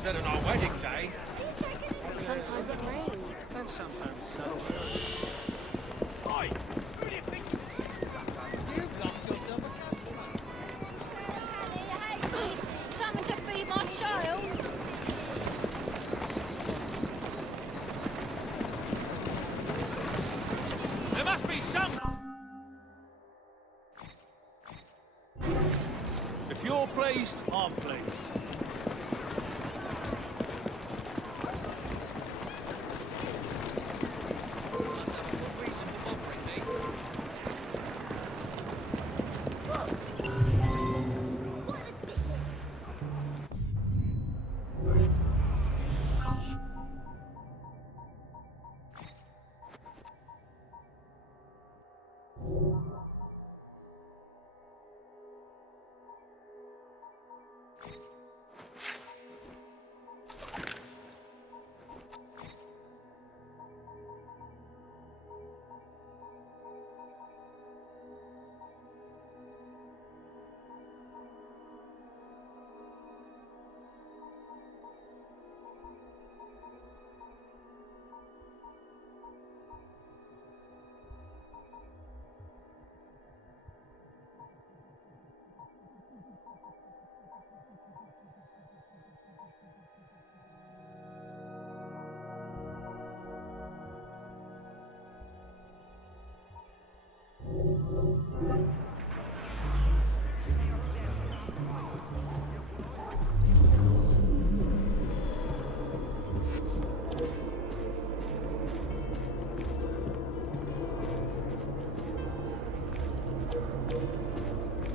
Said on our wedding day. Sometimes it rains. And sometimes the sun shines. Oi! Who do you think you've lost yourself a customer? Hey, something to feed my child. There must be some. If you're pleased, I'm pleased. Must have a good reason for bothering me. What the dickens?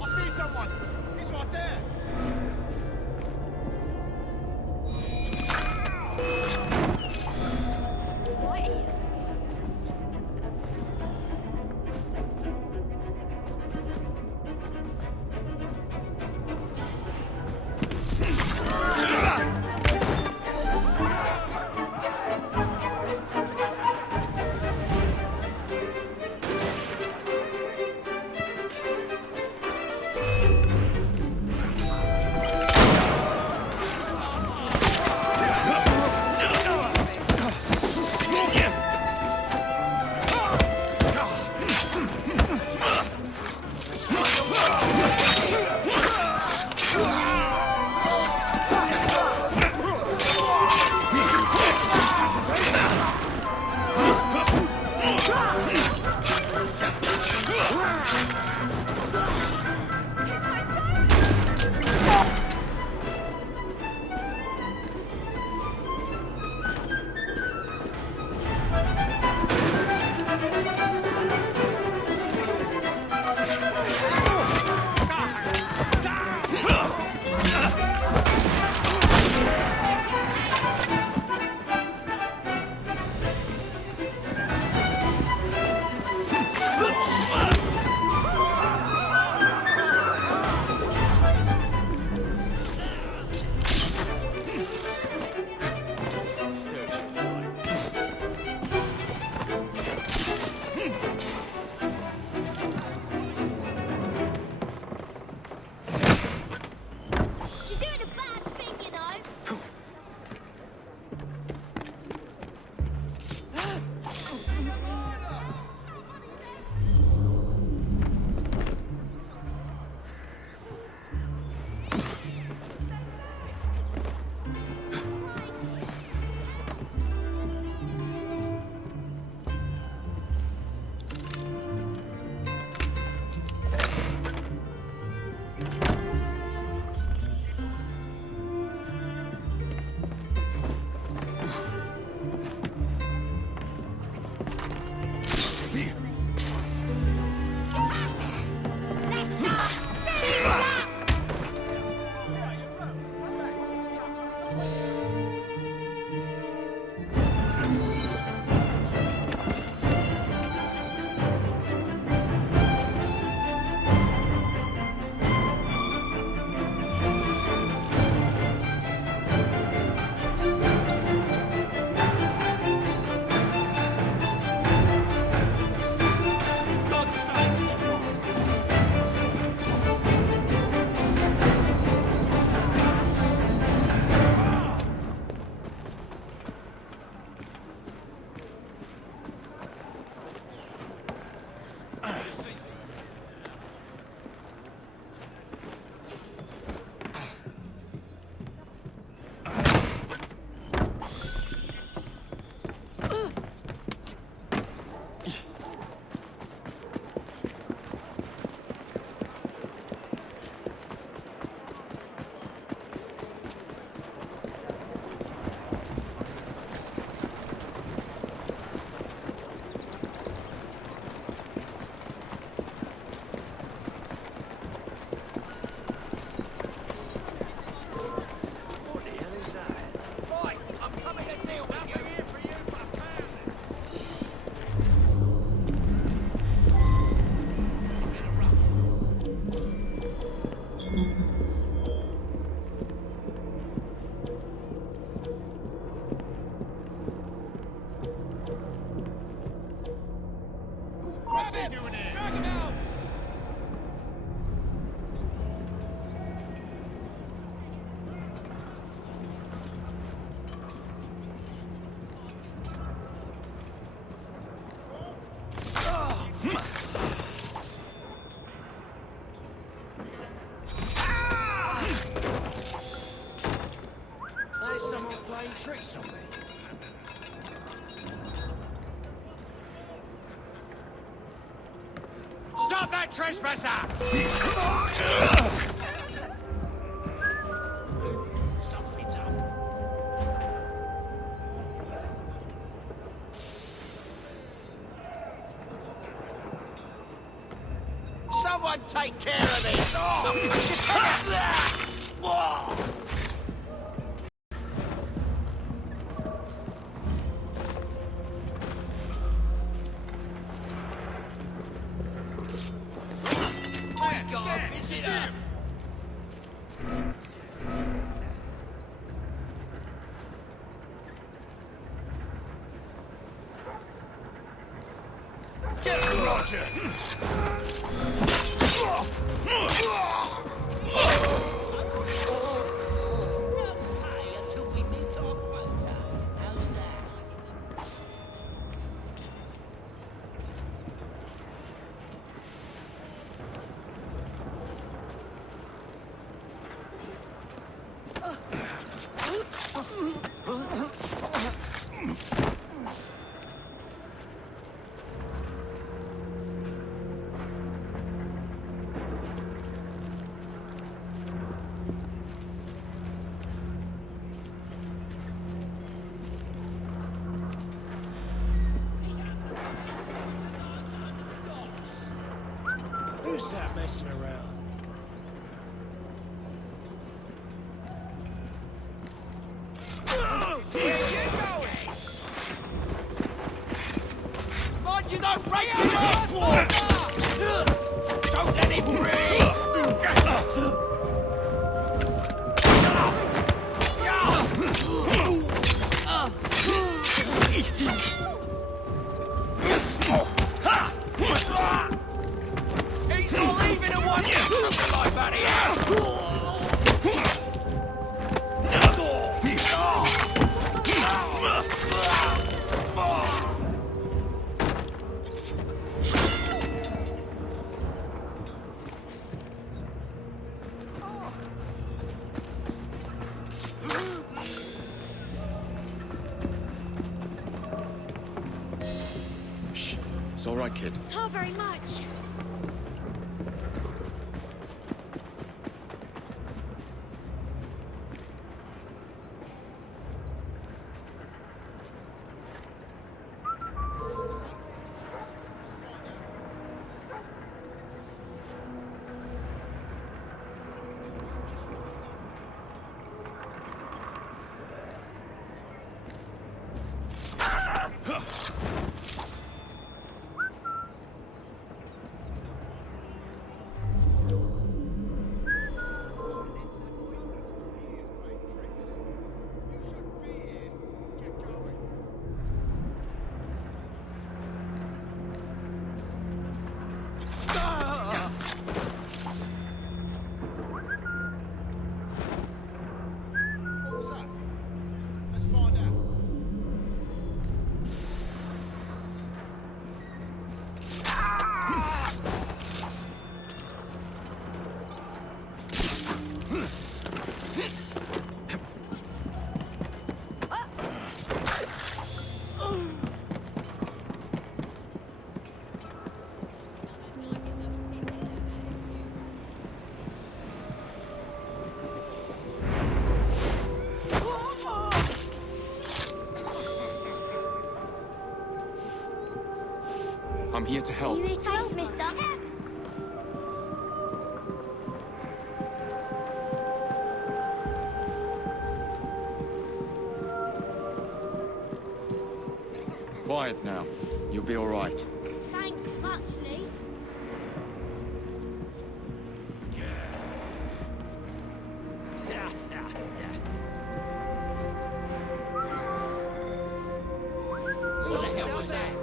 I see someone! He's right there! What? he doing here? Drag him out! There's someone playing tricks on me. Stop that trespasser! Something's up. Someone take care of this! I've got a visitor! Get him, Roger! Who's that messing around? Mind you don't break the door! Don't let him breathe! He's all even at one like that Shh. It's all right, kid. Not very much. What was that? Let's find out. I'm here to help. You need to help, mister? Quiet now. You'll be all right. Thanks muchly. What the hell was that?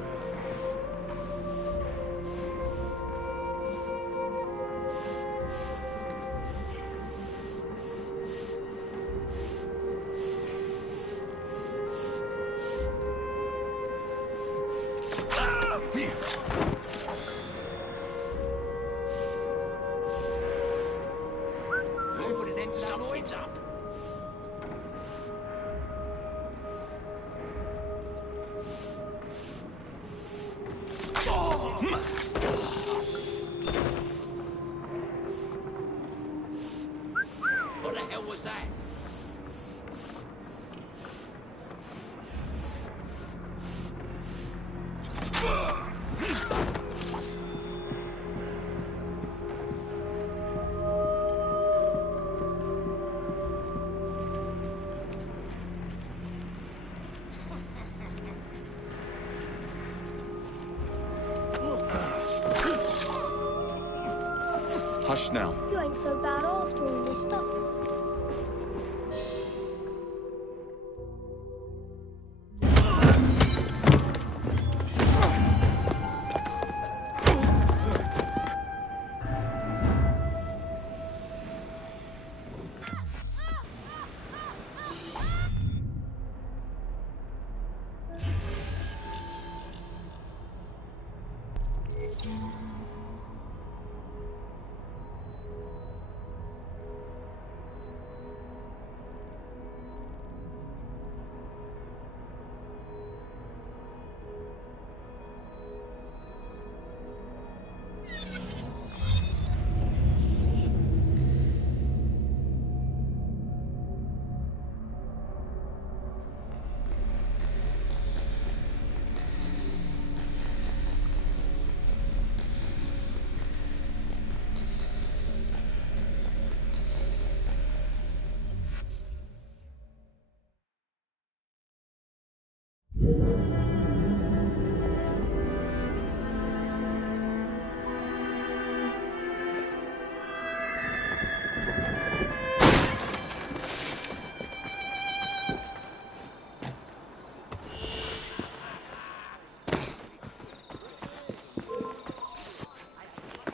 Hush now. You ain't so bad after all, mister.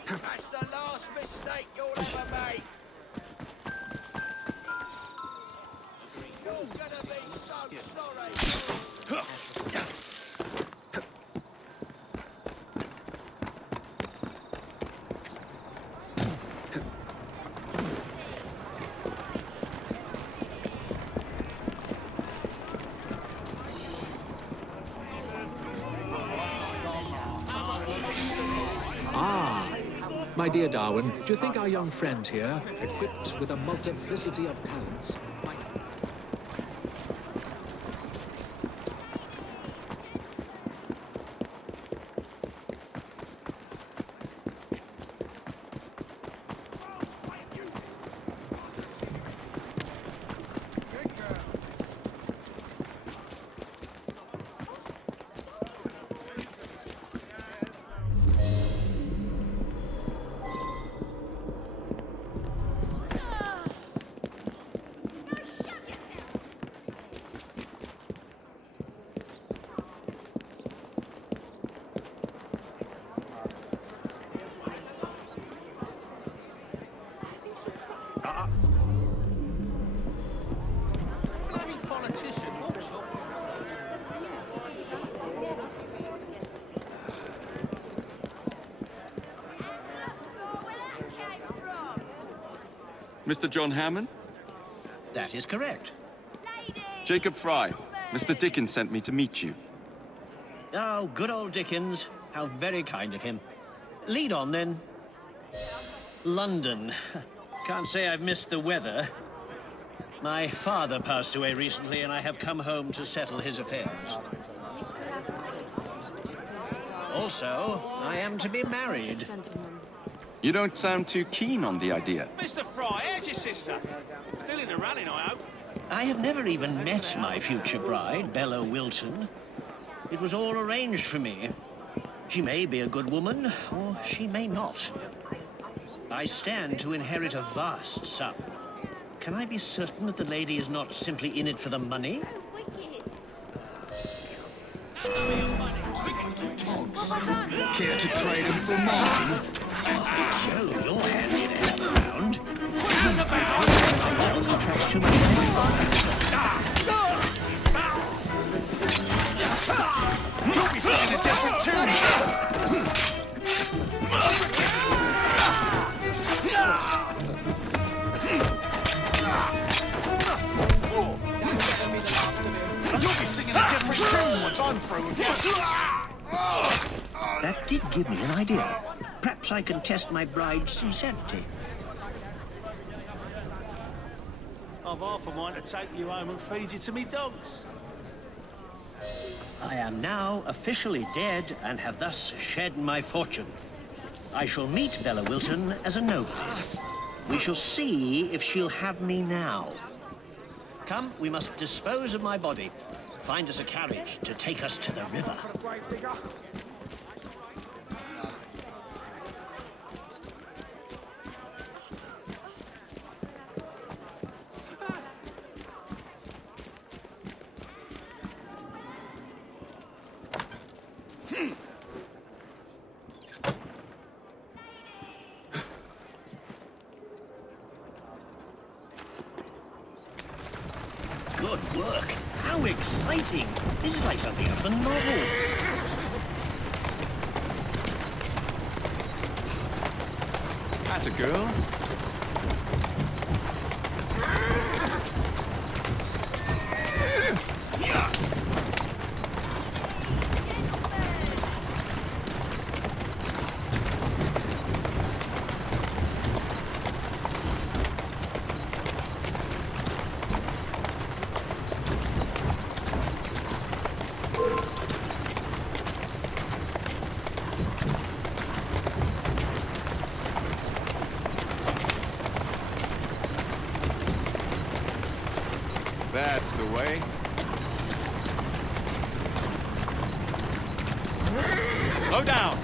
That's the last mistake you'll ever make. You're gonna be so sorry. My dear Darwin, do you think our young friend here, equipped with a multiplicity of talents, might... Bloody politician walks off. Mr. John Hammond? That is correct. Jacob Fry. Mr. Dickens sent me to meet you. Oh, good old Dickens. How very kind of him. Lead on, then. London. Can't say I've missed the weather. My father passed away recently, and I have come home to settle his affairs. Also, I am to be married. Gentlemen. You don't sound too keen on the idea. Mr. Fry, how's your sister? Still in the running, I hope. I have never even met my future bride, Bella Wilton. It was all arranged for me. She may be a good woman, or she may not. I stand to inherit a vast sum. Can I be certain that the lady is not simply in it for the money? Care to trade him for mine? Joe, you're handy to have around. Else attracts too much attention. You'll be singing a different tune. You'll be singing a different tune once I'm through with you. That did give me an idea. Perhaps I can test my bride's sincerity. I've half a mind to take you home and feed you to me dogs. I am now officially dead and have thus shed my fortune. I shall meet Bella Wilton as a nobody. We shall see if she'll have me now. Come, we must dispose of my body. Find us a carriage to take us to the river. Good work. How exciting. This is like something out of a novel. That's a girl. That's the way. Slow down.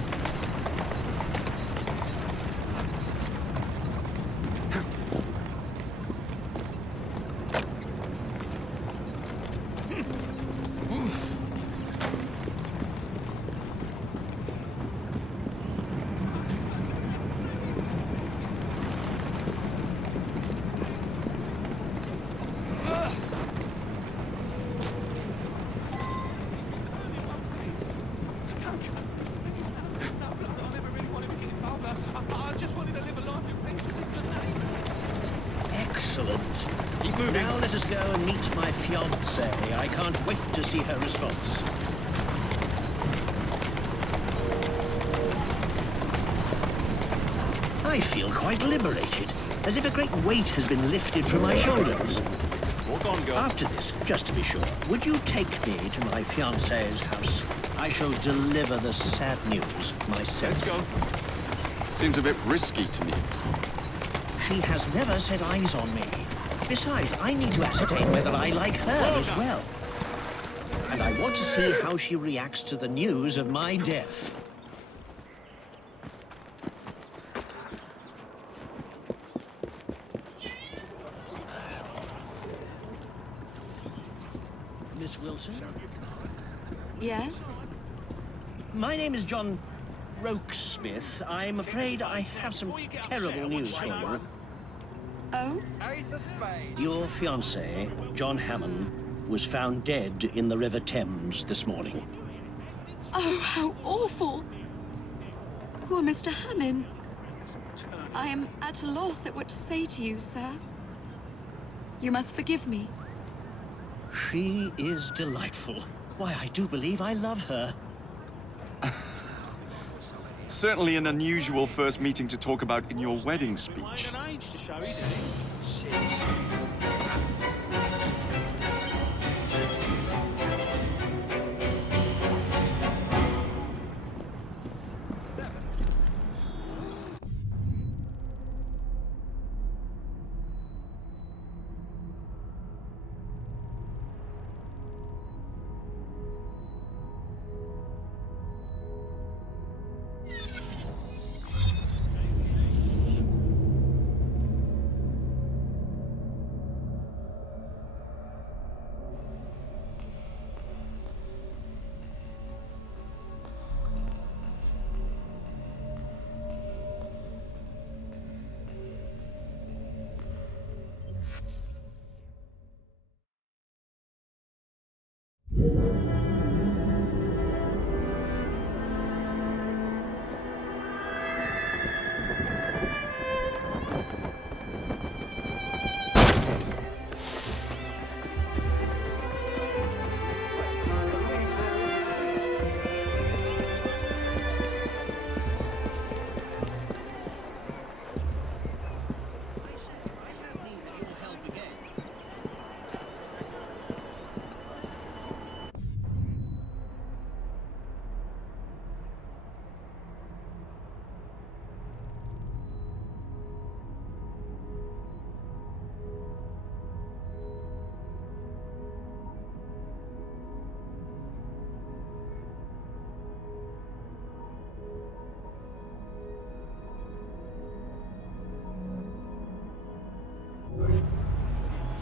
Excellent. Keep moving. Now let us go and meet my fiancée. I can't wait to see her response. I feel quite liberated, as if a great weight has been lifted from my shoulders. Walk on, girl. After this, just to be sure, would you take me to my fiancée's house? I shall deliver the sad news myself. Let's go. Seems a bit risky to me. She has never set eyes on me. Besides, I need to ascertain whether I like her as well. And I want to see how she reacts to the news of my death. Miss Wilson? Yes? My name is John Rokesmith. I'm afraid I have some terrible news for you. Oh? Ace of spades. Your fiancé, John Hammond, was found dead in the River Thames this morning. Oh, how awful! Poor Mr. Hammond. I am at a loss at what to say to you, sir. You must forgive me. She is delightful. Why, I do believe I love her. Certainly an unusual first meeting to talk about in your wedding speech. An age to show, isn't it? Shit.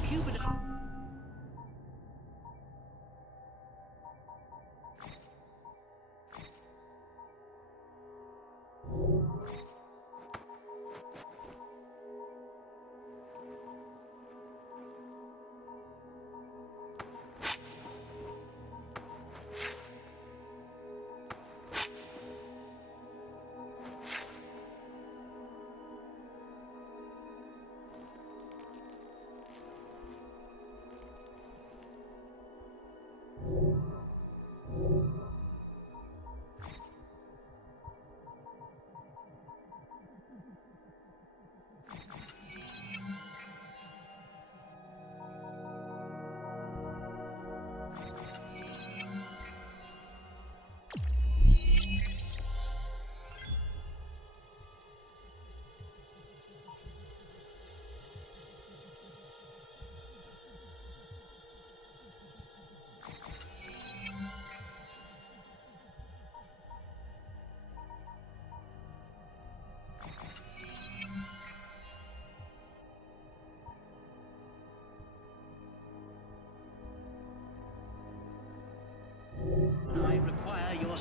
Cupid...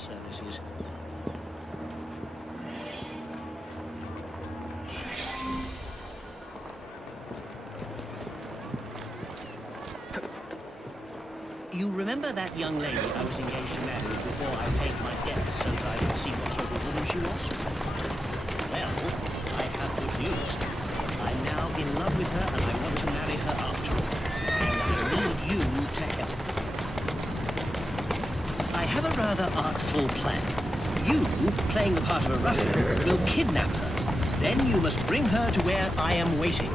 services. You remember that young lady I was engaged to marry before I faked my death so that I could see what sort of woman she was? Well, I have good news. I'm now in love with her and I want to marry her after all. And I need you to help. I have a rather artful plan. You, playing the part of a ruffian, will kidnap her. Then you must bring her to where I am waiting.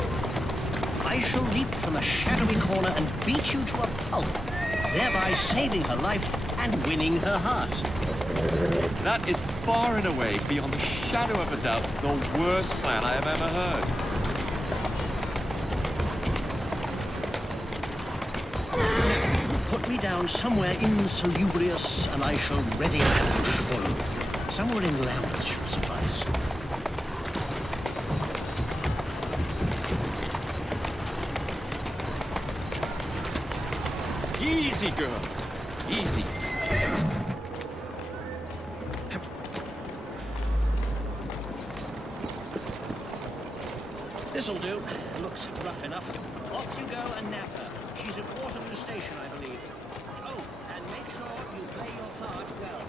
I shall leap from a shadowy corner and beat you to a pulp, thereby saving her life and winning her heart. That is far and away, beyond a shadow of a doubt, the worst plan I have ever heard. Put me down somewhere insalubrious, and I shall ready an ambush for you. Somewhere in Lambeth should suffice. Easy, girl. Easy. This'll do. Looks rough enough. Off you go and nab her. She's at Waterloo Station, I believe. Oh, and make sure you play your part well.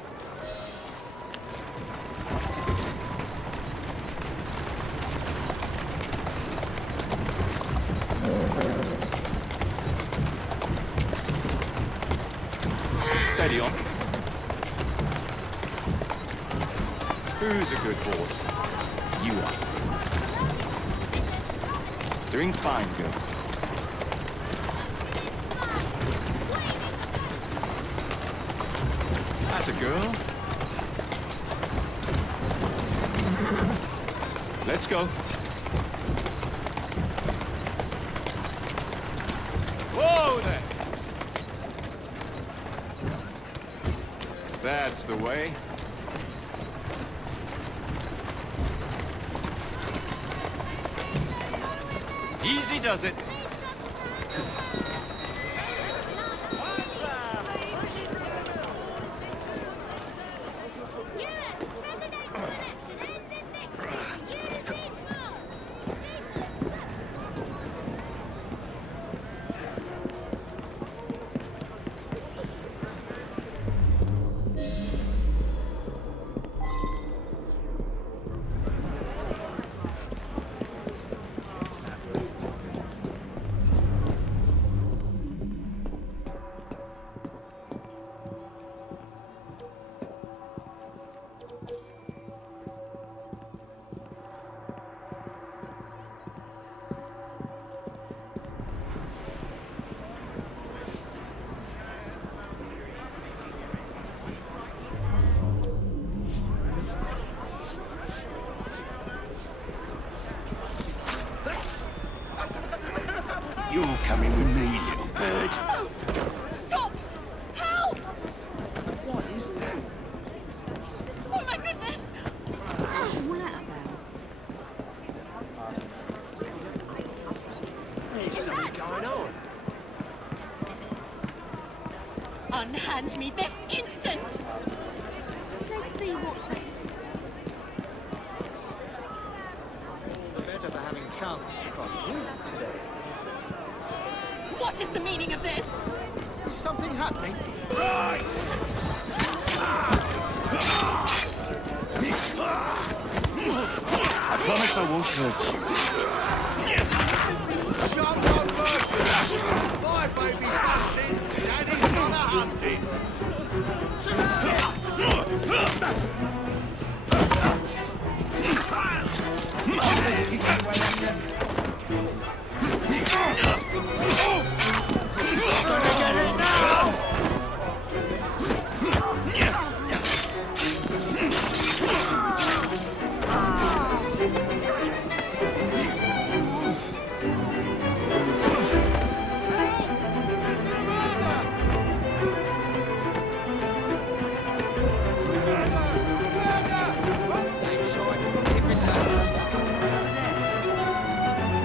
Steady on. Who's a good horse? You are. Doing fine, girl. That's a girl. Let's go. Whoa there! That's the way. Easy does it. You're coming with me, little bird. Stop! Help! What is that? Oh my goodness! What's all that about? There's something going on. Unhand me this instant! Let's see what's it. The better for having chanced across you today. What is the meaning of this? Is something happening? I promise I won't hurt you. Shut your mercy! My baby fancies daddy's gone a hunting!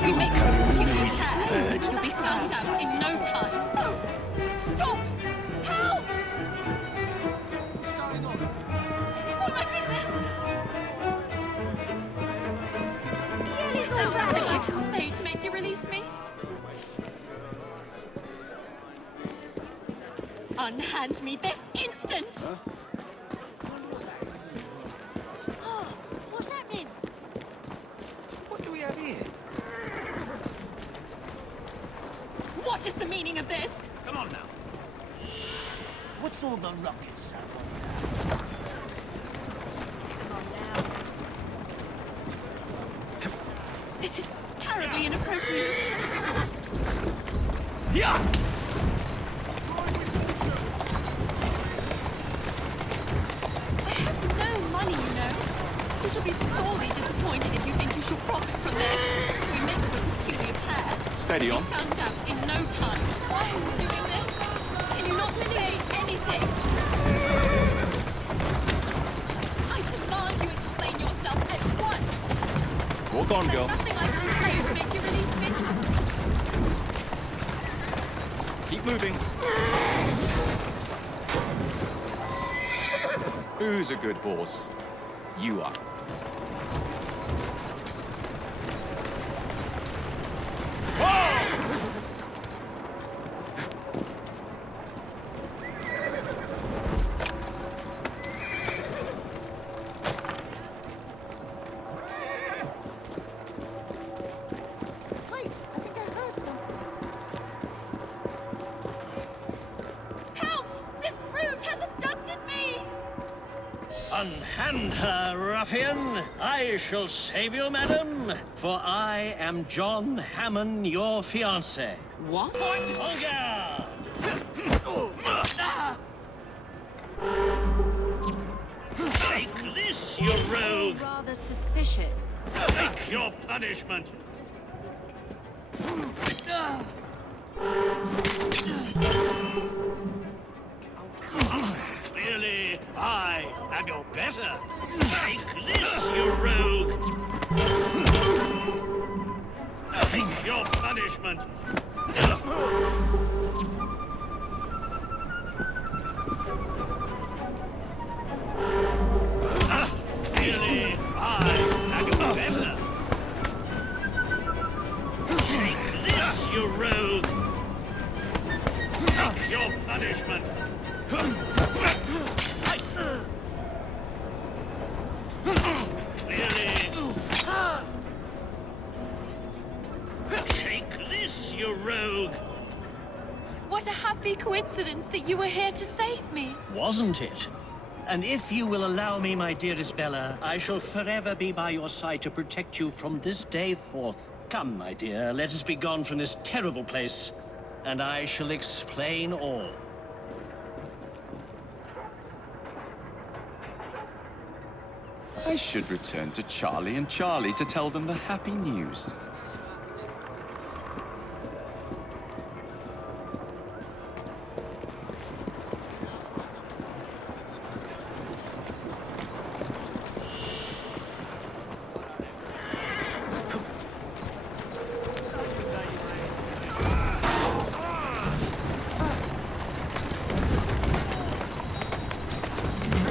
You make a use of care. This will be found out in no time. Stop! Help! What's going on? unhand me this instant! Oh, what's happening? What do we have here? What is the meaning of this? Come on now. What's all the rockets so on? This is terribly inappropriate. Yeah! I have no money, you know. You shall be sorely disappointed if you think you shall profit from this. We make a peculiar pair. Steady on. We found out in no time. Why are you doing this? Can you not say anything? I demand you explain yourself at once. Walk on, girl. There's nothing I can say to make you release me. Keep moving. Who's a good horse? You are. Wait, I think I heard something. Help! This brute has abducted me! Unhand her, ruffian! I shall save you, madam, for I am John Hammond, your fiancé. What? En garde! Take this, you rogue! Rather suspicious. Take your punishment. Clearly, I am your better. Take this, you rogue. Take your punishment. Clearly, I am your better. Take this, you rogue. Take your punishment. Clearly. Take this, you rogue. What a happy coincidence that you were here to save me. Wasn't it? And if you will allow me, my dearest Bella, I shall forever be by your side to protect you from this day forth. Come, my dear, let us be gone from this terrible place, and I shall explain all. I should return to Charlie and Charlie to tell them the happy news.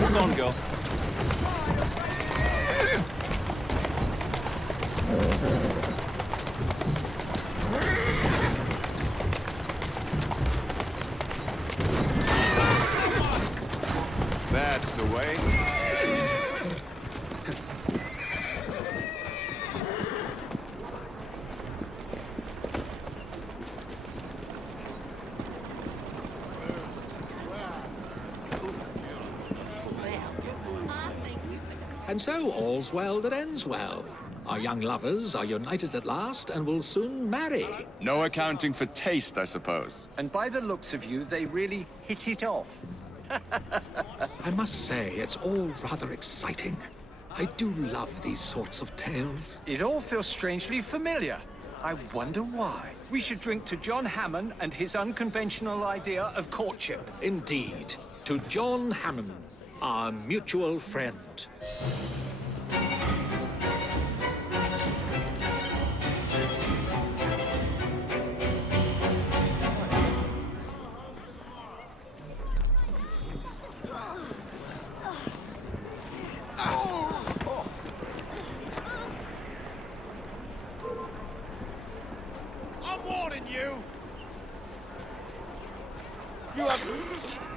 Walk on, girl. That's the way. And so all's well that ends well. Our young lovers are united at last and will soon marry. No accounting for taste, I suppose. And by the looks of you, they really hit it off. I must say, it's all rather exciting. I do love these sorts of tales. It all feels strangely familiar. I wonder why. We should drink to John Hammond and his unconventional idea of courtship. Indeed, to John Hammond, our mutual friend. I'm warning you! You have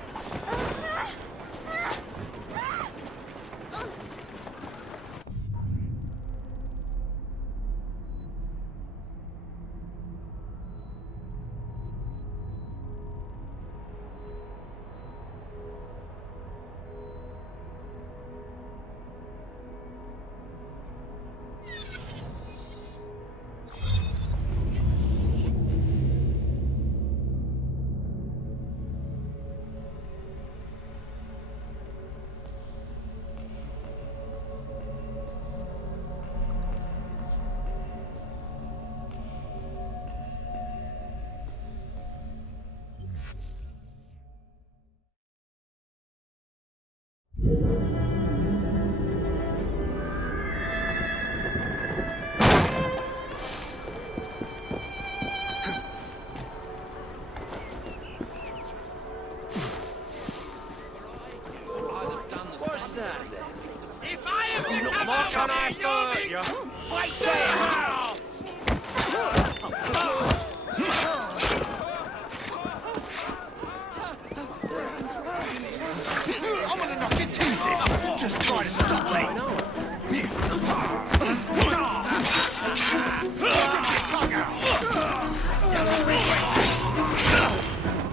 hurt you. Wait there! I'm gonna knock your teeth in. Just try to stop me. Here.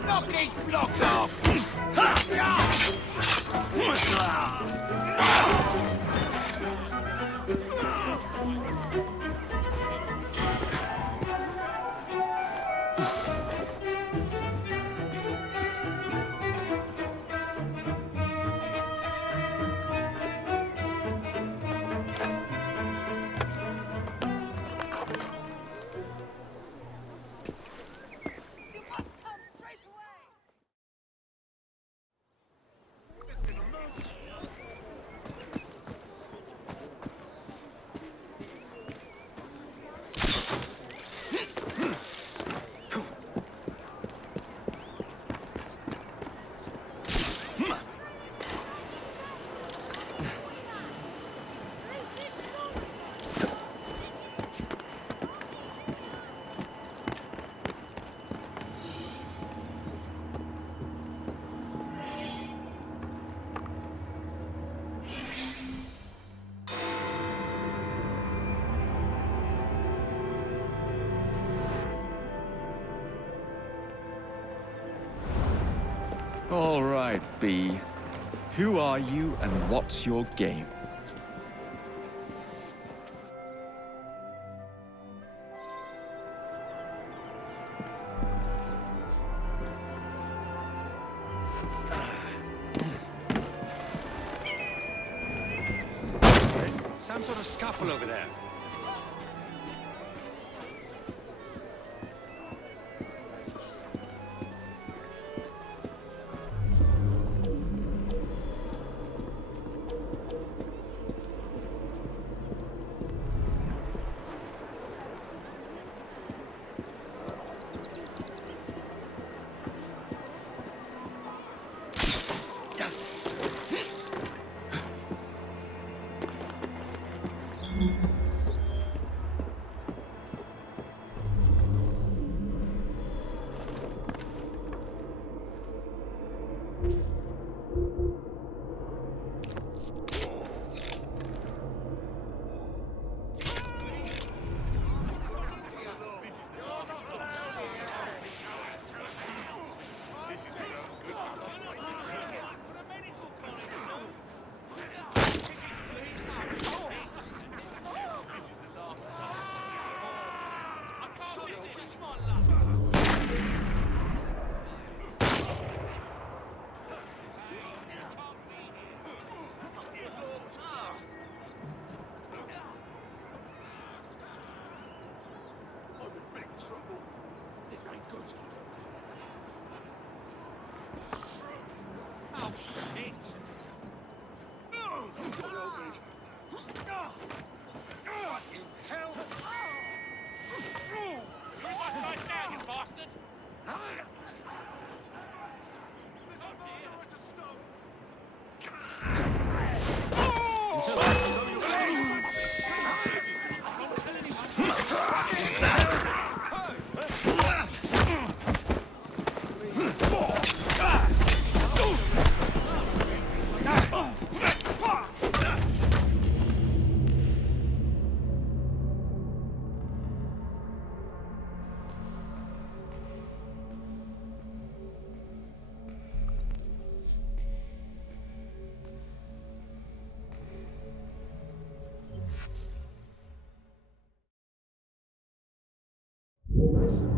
Knock his blocks off! All right, B. Who are you and what's your game? There's some sort of scuffle over there.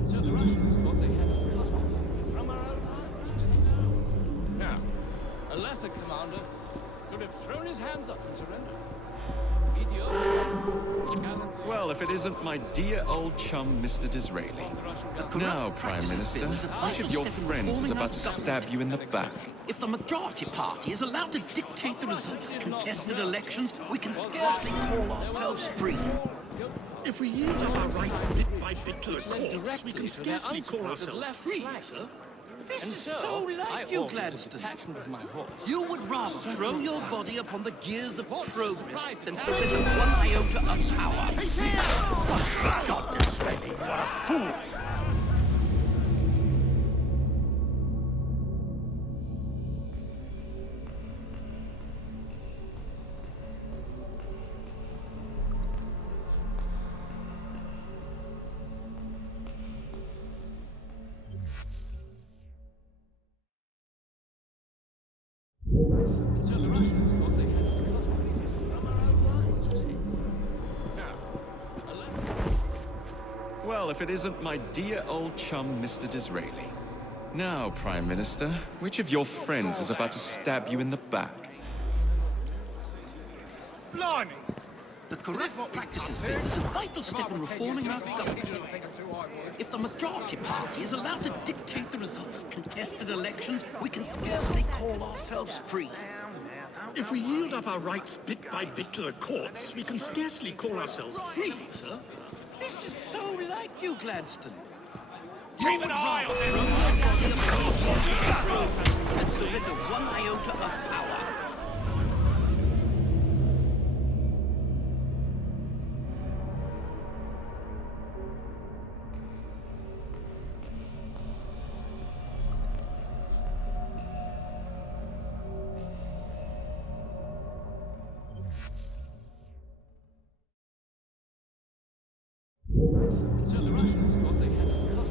So the Russians thought they had us cut off from our own arms, you see. Now, a lesser commander should have thrown his hands up and surrendered. Well, if it isn't my dear old chum, Mr. Disraeli. Now, Prime Minister, which of your friends is about to stab you in the back? If the majority party is allowed to dictate the results of contested elections, we can scarcely call ourselves free. If we yield our rights bit by bit to the courts, we can scarcely call ourselves free, sir. This And is so, so I like you, ordered the Gladstone. detachment of my horse. You would rather throw your body upon the gears of What's the progress surprise than attack? surrender one iota of power. God, Disraeli, you are a fool! And so the Russians thought they had us cut off from our own lines, you see. Now, unless... Well, if it isn't my dear old chum, Mr. Disraeli. Now, Prime Minister, which of your friends is about to stab you in the back? Blimey! The correct practices bill is a vital step in reforming our government. If the majority party is allowed to dictate the results of contested elections, we can scarcely call ourselves free. If we yield up our rights bit by bit to the courts, we can scarcely call ourselves free, sir. This is so like you, Gladstone. Keep an eye on them! And surrender one iota of power. And so the Russians thought they had us cut off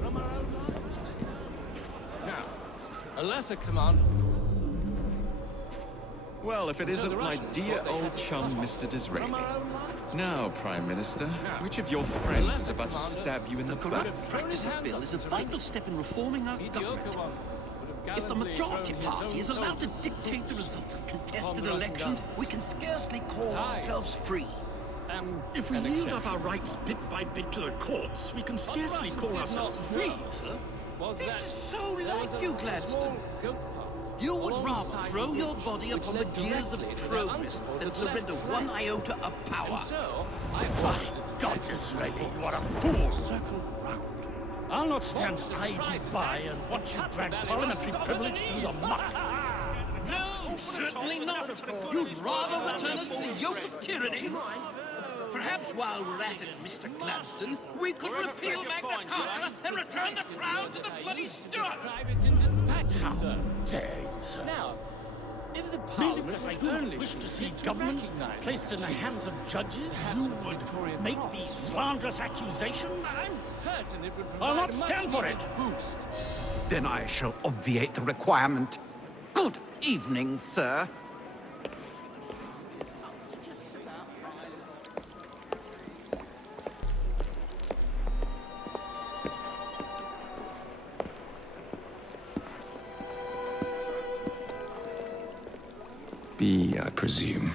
from our own lines, you see. Now, a lesser command... Well, if it isn't my dear old chum, Mr. Disraeli. Now, Prime Minister, which of your friends is about to stab you in the back? Correct practices bill is a vital step in reforming our government. If the majority party is allowed to dictate the results of contested elections, we can scarcely call ourselves free. If we yield up our rights bit by bit to the courts, we can scarcely call ourselves free, sir. This is so like you, Gladstone. You would rather throw your body upon the gears of progress than surrender one iota of power. My God, Disraeli, you are a fool! I'll not stand idly by and watch you drag parliamentary privilege through the muck. No, certainly not. You'd rather return us to the yoke of tyranny? Perhaps while we're at it, Mr. Gladstone, we could repeal Magna Carta and return the crown to the bloody Stuarts! Private in dispatches, sir. Dare you, sir? Now, if the Merely Parliament because I would do only not wish to see seek government recognize placed in the hands of judges perhaps who a would Victoria make Cross. these slanderous accusations, I'm certain it would provide I'll not a stand for it. much-needed boost. Then I shall obviate the requirement. Good evening, sir. B, I presume.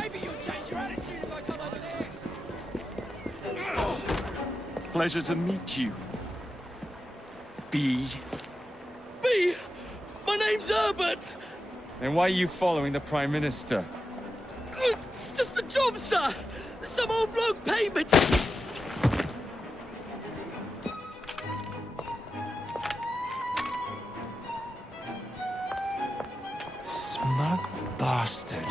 Maybe you'll change your attitude if I come over there. Pleasure to meet you. B. B! My name's Herbert! And why are you following the Prime Minister? It's just the job, sir! Some old bloke paid me to... Smug bastard.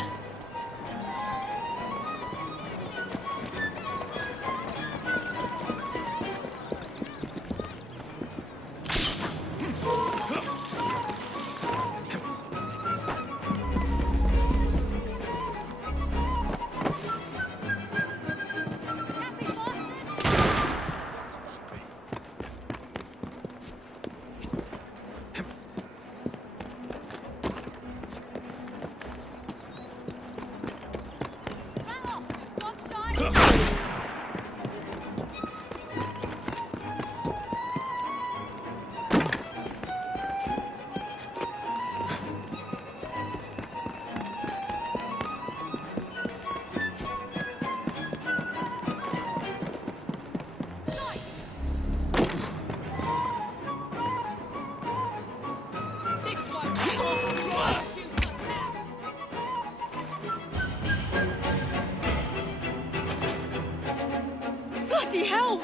Bloody hell!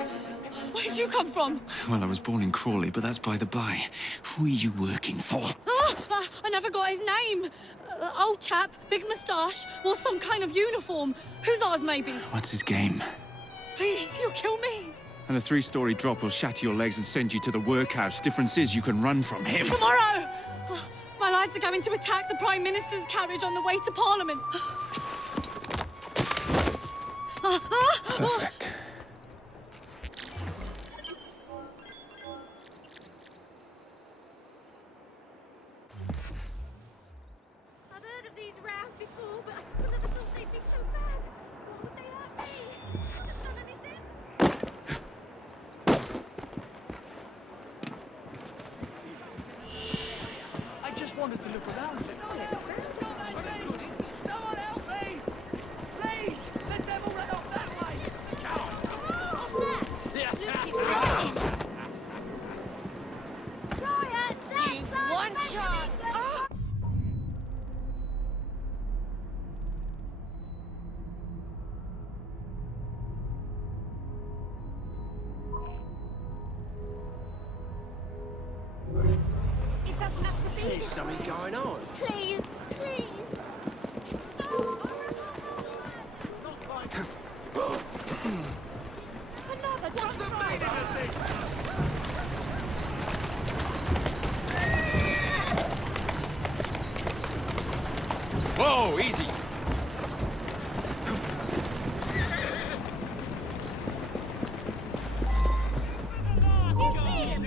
Where'd you come from? Well, I was born in Crawley, but that's by the by. Who are you working for? I never got his name. Old chap, big moustache, wore some kind of uniform. Who's ours, maybe? What's his game? Please, you'll kill me. And a 3-story drop will shatter your legs and send you to the workhouse. Difference is you can run from him. Tomorrow! My lads are going to attack the Prime Minister's carriage on the way to Parliament. Perfect. I've heard of these rows before, but I never thought they'd be so bad. Why would they hurt me? I've just done anything. I just wanted to look around. Someone help me! Please! The devil ran off that way! What's that? Looks exciting. Giant, one chance. It doesn't have to be. There's something going on. Please, please. Another. What's the meaning of this? Whoa, easy. You see him?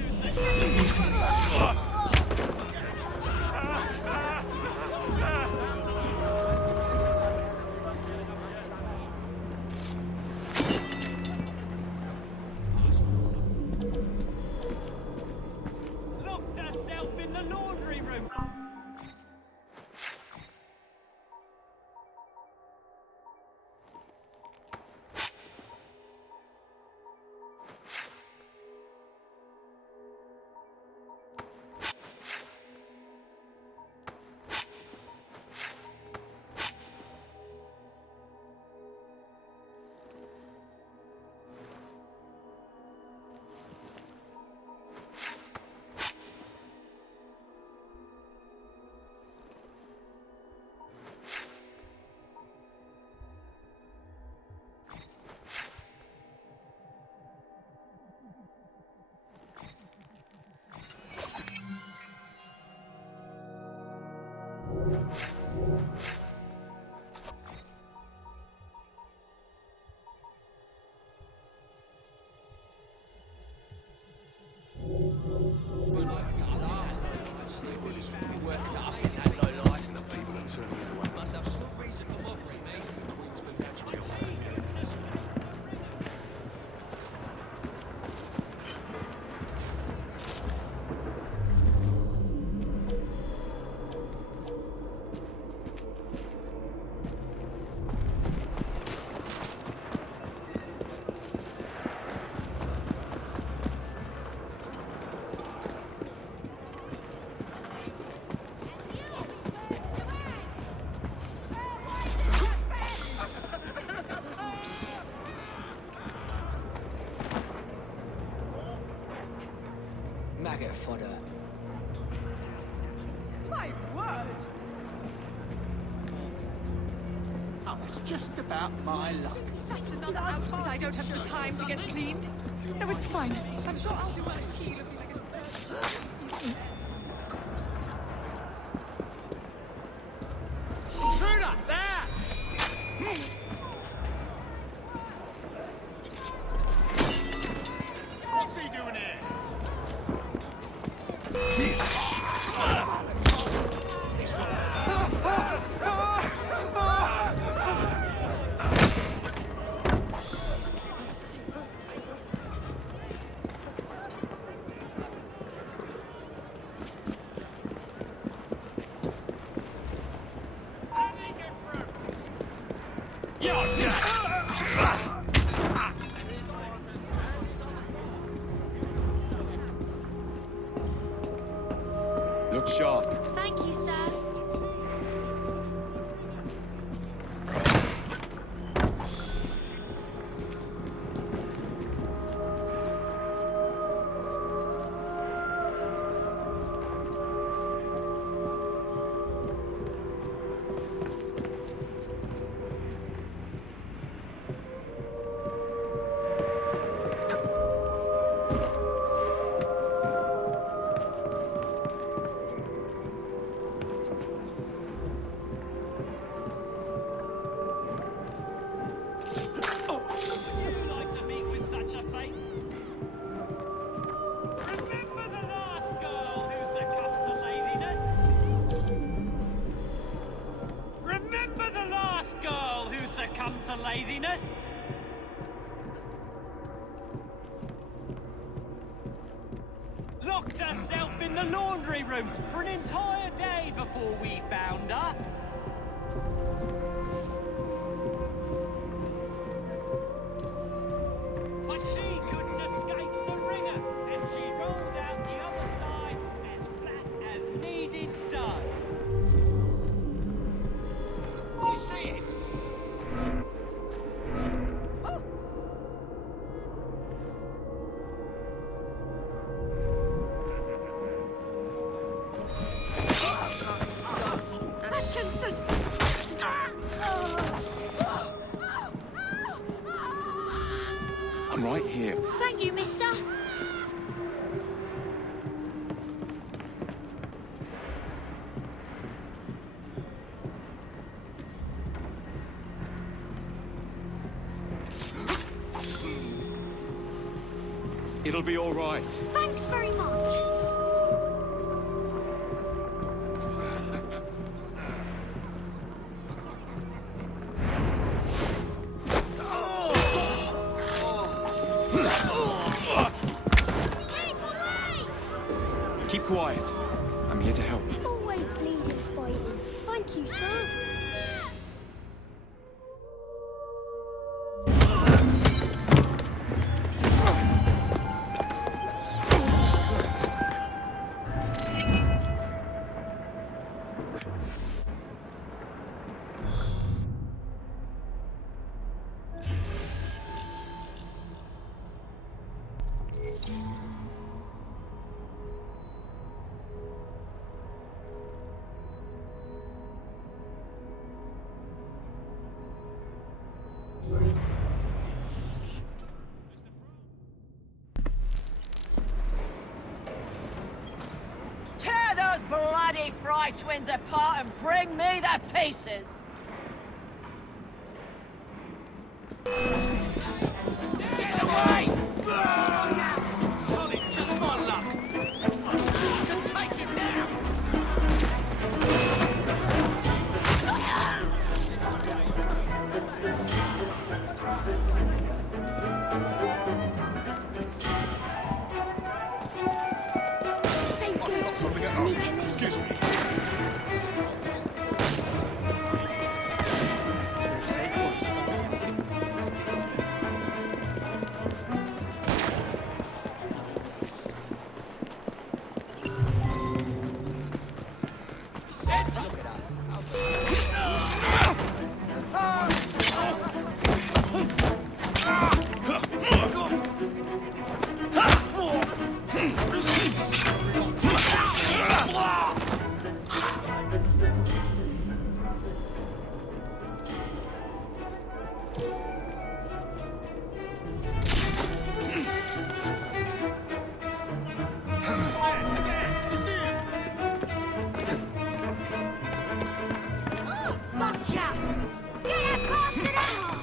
Locked herself in the laundry room. Maggot fodder. My word! Oh, it's just about my luck. That's another outfit I don't have the time to get cleaned. No, it's fine. I'm sure I'll do well at tea looking like Intruder! There! What's he doing here? Look sharp. Thank you, sir. succumb to laziness. Locked herself in the laundry room for an entire day before we found her. But she couldn't escape the ringer, and she rolled out the other side as flat as kneaded dough. Do you see it? I'm right here. Thank you, mister. It'll be all right. Thanks very much. Keep quiet. I'm here to help. Always bleeding fighting. Thank you, sir. Tear those bloody Fry twins apart and bring me their pieces! Get away! Solid, just my luck. You can take him now. Say good. I've got something at home. Excuse me. Look at us. Gotcha! Get that bastard out!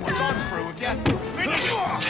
Once I'm through with you, finish you off!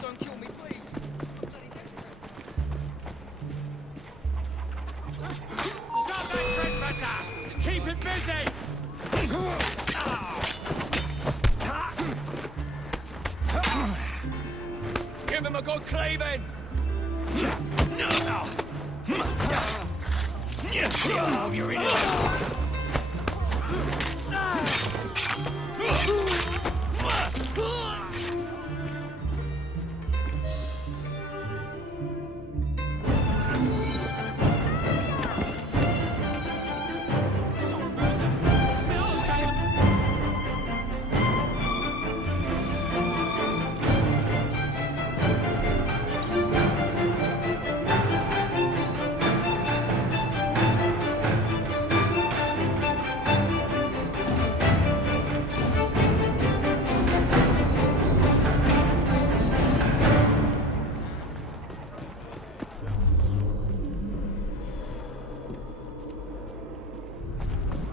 Don't kill me, please. Stop that trespasser! Keep it busy! Give him a good cleaving. Oh, you're in it!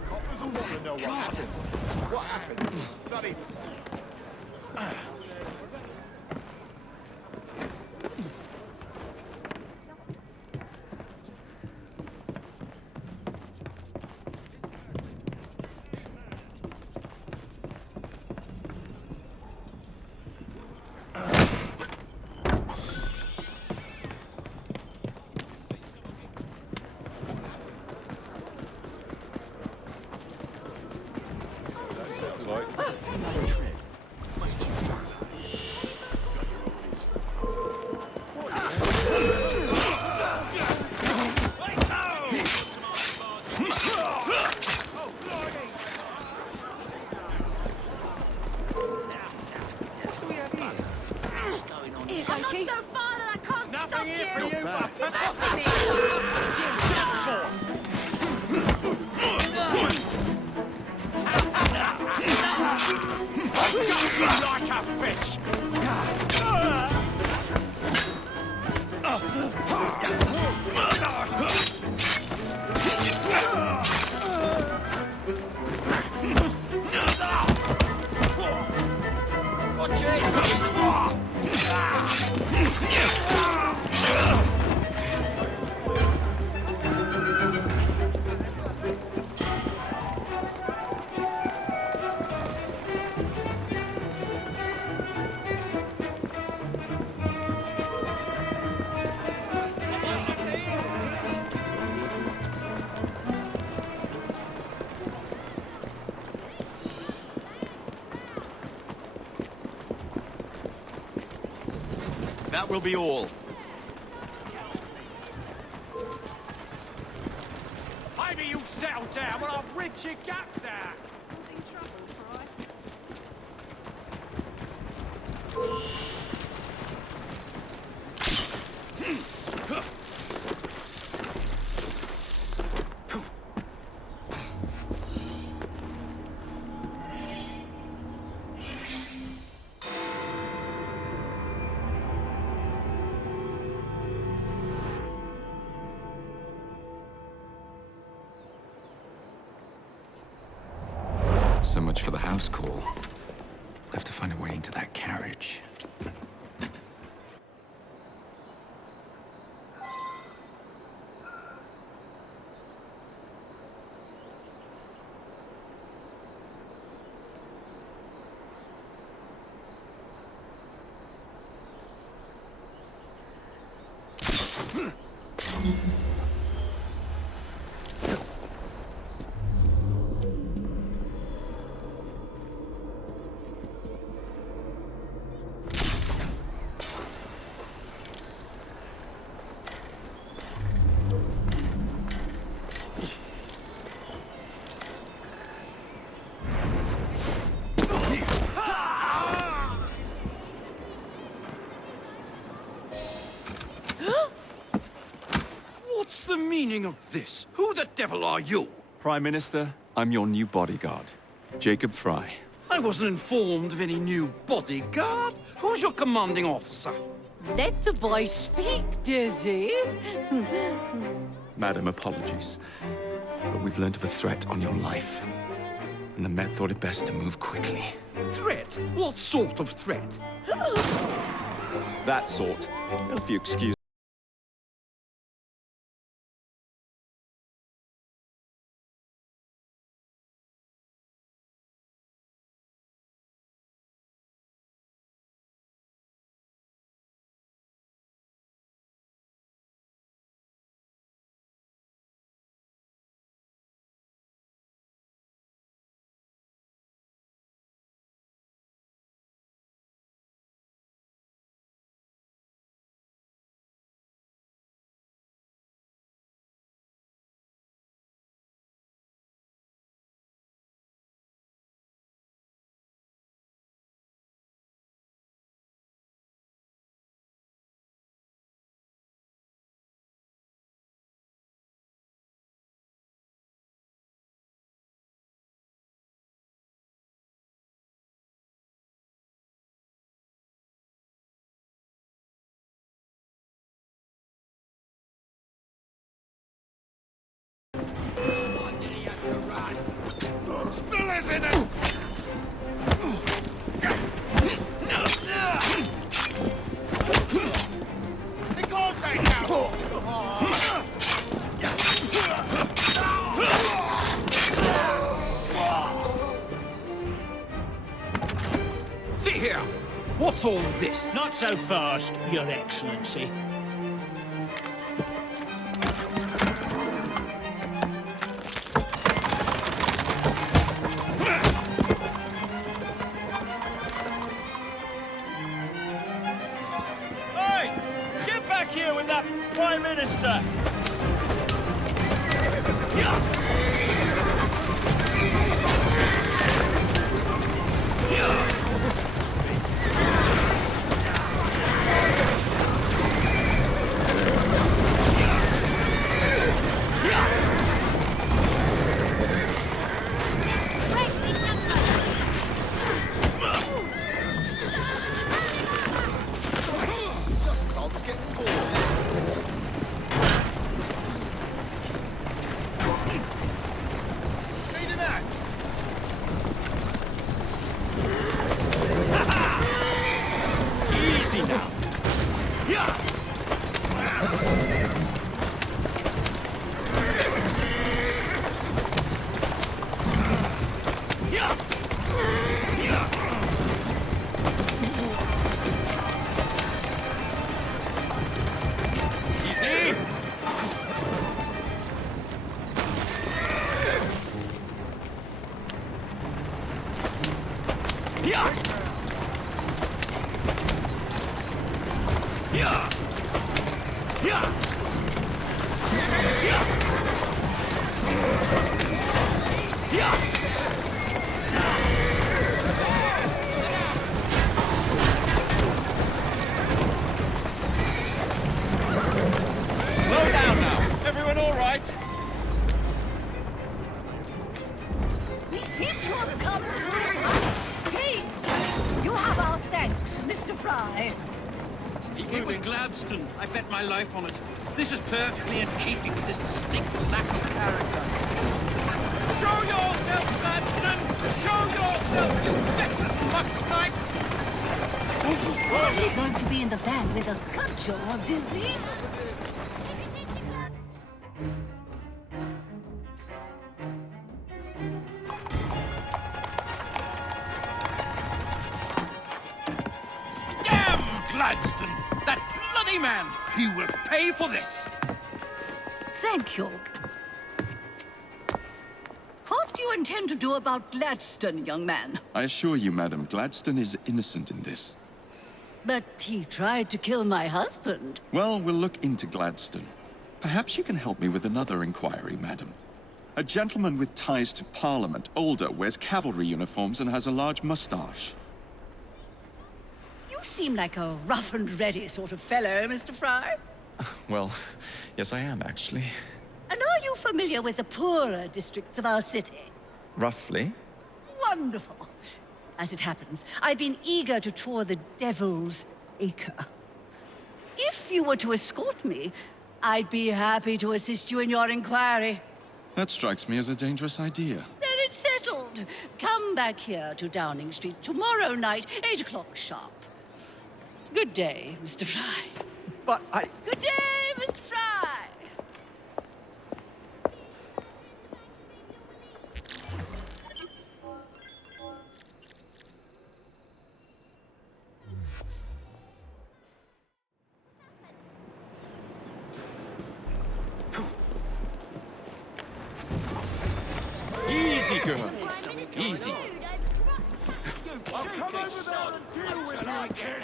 Coppers will want to know what happened. What happened? Bloody... Here, I'm not so far that I can't stop here you. for you, like a fish! That will be all. Maybe you'll settle down when I've ripped your guts out! So much for the house call. I'll have to find a way into that carriage. What's the meaning of this? Who the devil are you? Prime Minister, I'm your new bodyguard, Jacob Fry. I wasn't informed of any new bodyguard. Who's your commanding officer? Let the boy speak, Dizzy. Madam, apologies. But we've learned of a threat on your life. And the Met thought it best to move quickly. Threat? What sort of threat? That sort. If you excuse Spillers in it! They can't take out! See here! What's all this? Not so fast, Your Excellency. Hey! Get back here with that Prime Minister! Just as I was getting bored. Need an axe? Easy now! Easy! Slow down now! Everyone all right? We seem to have come through unscathed. You have our thanks, Mr. Fry. It was Gladstone. I bet my life on it. This is perfectly in keeping with this distinct lack of character. Show yourself, Gladstone! Show yourself, you feckless mucksnake! And he's probably going to be in the van with a cudgel, Dizzy. Damn Gladstone! That bloody man! He will pay for this! Thank you. What do you intend to do about Gladstone, young man? I assure you, Madam, Gladstone is innocent in this. But he tried to kill my husband. Well, we'll look into Gladstone. Perhaps you can help me with another inquiry, Madam. A gentleman with ties to Parliament, older, wears cavalry uniforms and has a large moustache. You seem like a rough and ready sort of fellow, Mr. Fry. Well, yes, I am, actually. And are you familiar with the poorer districts of our city? Roughly. Wonderful. As it happens, I've been eager to tour the Devil's Acre. If you were to escort me, I'd be happy to assist you in your inquiry. That strikes me as a dangerous idea. Then it's settled. Come back here to Downing Street tomorrow night, 8 o'clock sharp. Good day, Mr. Fry. But I... Good day, Mr. Fry. Easy, girl. Easy. I'll come over there and deal with you, kid.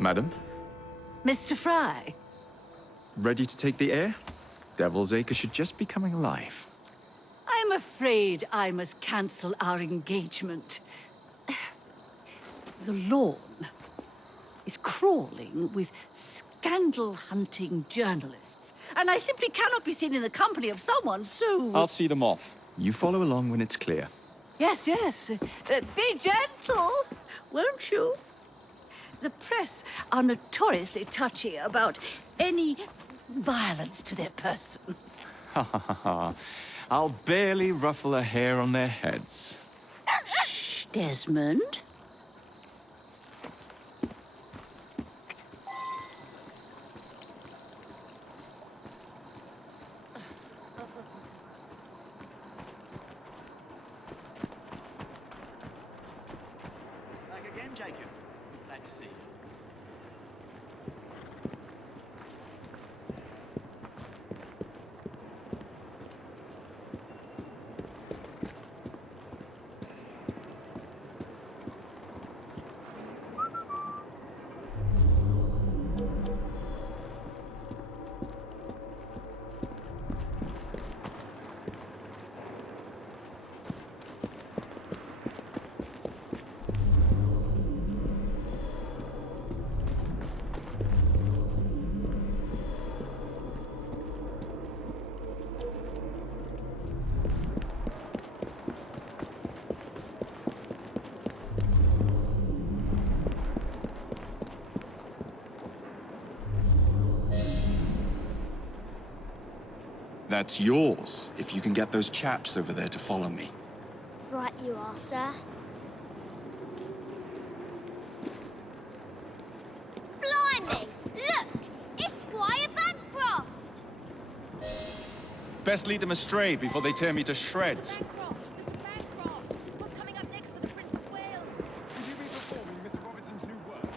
Madam? Mr. Fry. Ready to take the air? Devil's Acre should just be coming alive. I'm afraid I must cancel our engagement. The lawn is crawling with scandal-hunting journalists, and I simply cannot be seen in the company of someone so... I'll see them off. You follow along when it's clear. Yes, yes. Be gentle, won't you? The press are notoriously touchy about any violence to their person. Ha ha ha ha. I'll barely ruffle a hair on their heads. Shh, Desmond. Back again, Jacob. Glad to see you. That's yours, if you can get those chaps over there to follow me. Right you are, sir. Blimey! Look! It's Squire Bancroft! best lead them astray before they tear me to shreds. What's coming up next for the Prince of Wales? Could you be performing Mr. Robinson's new work?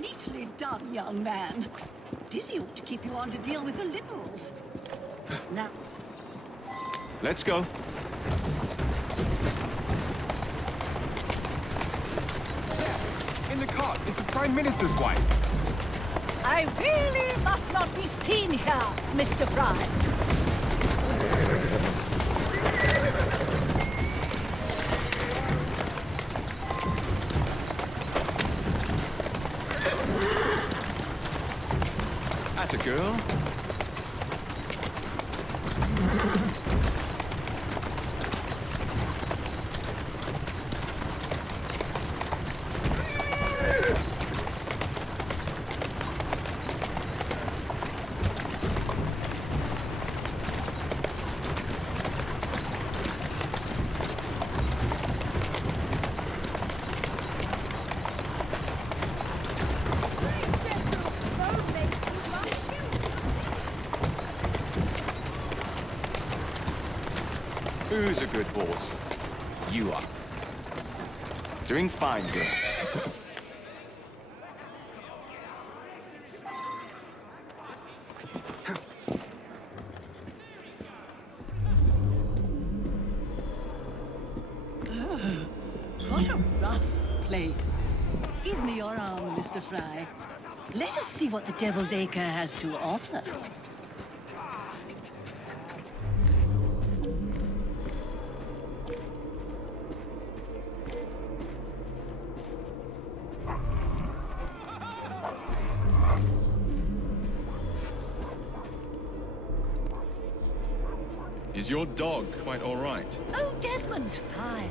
Neatly done, young man. Dizzy ought to keep you on to deal with the Liberals. Now, Let's go. In the cart, it's the Prime Minister's wife. I really must not be seen here, Mr. Fry. Atta girl. Who's a good horse? You are. Doing fine, girl. What a rough place. Give me your arm, Mr. Fry. Let us see what the Devil's Acre has to offer. Is your dog quite all right? Oh, Desmond's fine.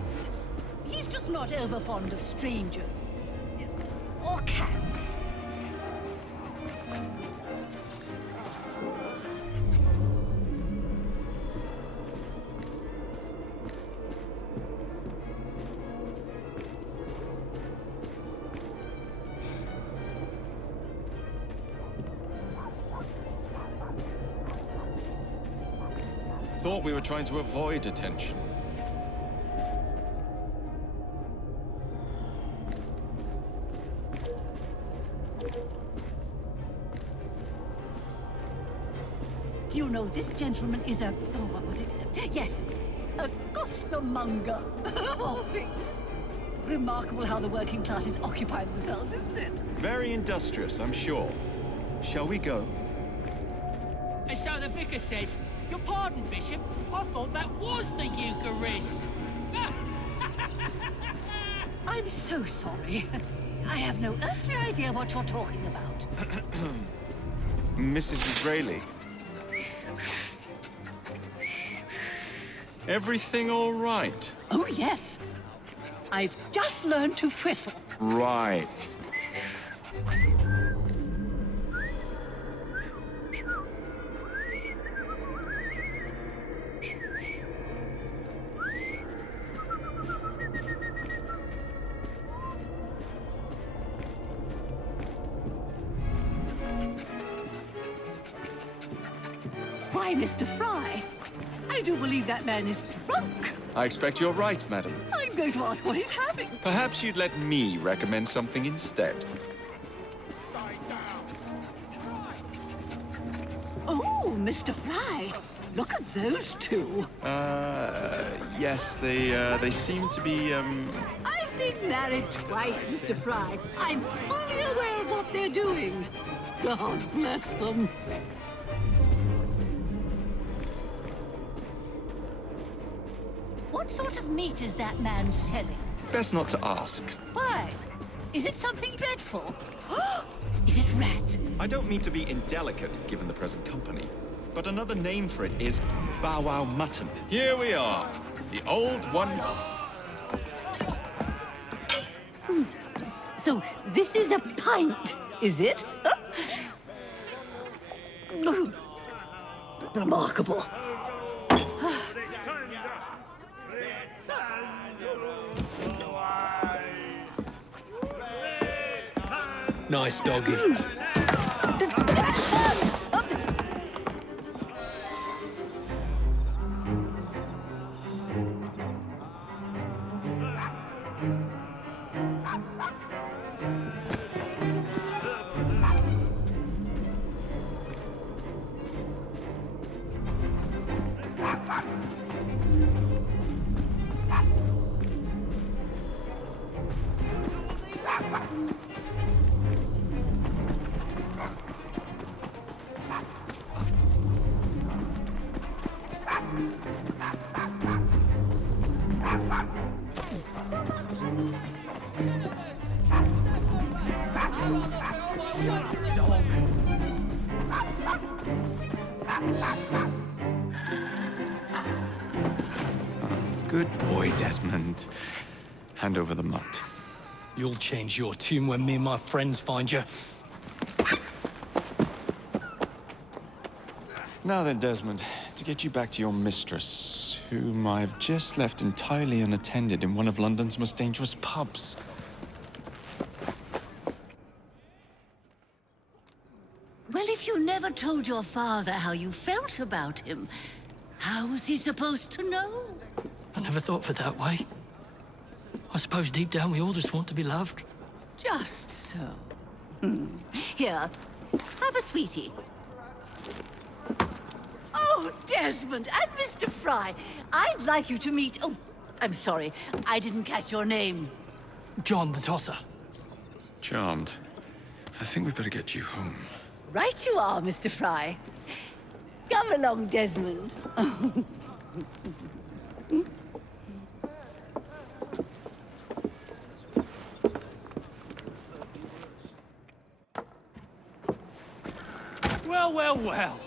He's just not over fond of strangers. Or cats. Thought we were trying to avoid attention. Do you know this gentleman is a... oh, what was it? Yes, a costermonger, of all things. Remarkable how the working classes occupy themselves, isn't it? Very industrious, I'm sure. Shall we go? And so the vicar says, "Your pardon, Bishop, I thought that was the Eucharist." I'm so sorry. I have no earthly idea what you're talking about. Mrs. Disraeli. Everything all right? Oh, yes. I've just learned to whistle. Right. Why, Mr. Fry, I do believe that man is drunk. I expect you're right, madam. I'm going to ask what he's having. Perhaps you'd let me recommend something instead. Oh, Mr. Fry, look at those two. Yes, they seem to be, I've been married twice, Mr. Fry. I'm fully aware of what they're doing. God bless them. What sort of meat is that man selling? best not to ask. Why? Is it something dreadful? Is it rat? I don't mean to be indelicate, given the present company, but another name for it is bow wow mutton. Here we are, the old one. So this is a pint, is it? Remarkable. Nice doggy. Good boy, Desmond. Hand over the mutt. You'll change your tune when me and my friends find you. Now then, Desmond, to get you back to your mistress, whom I've just left entirely unattended in one of London's most dangerous pubs. Well, if you never told your father how you felt about him, how was he supposed to know? I never thought of it that way. I suppose deep down we all just want to be loved. Just so. Here, have a sweetie. Oh, Desmond and Mr. Fry, I'd like you to meet... Oh, I'm sorry, I didn't catch your name. John the Tosser. Charmed. I think we better get you home. Right you are, Mr. Fry. Come along, Desmond. Well, well, well.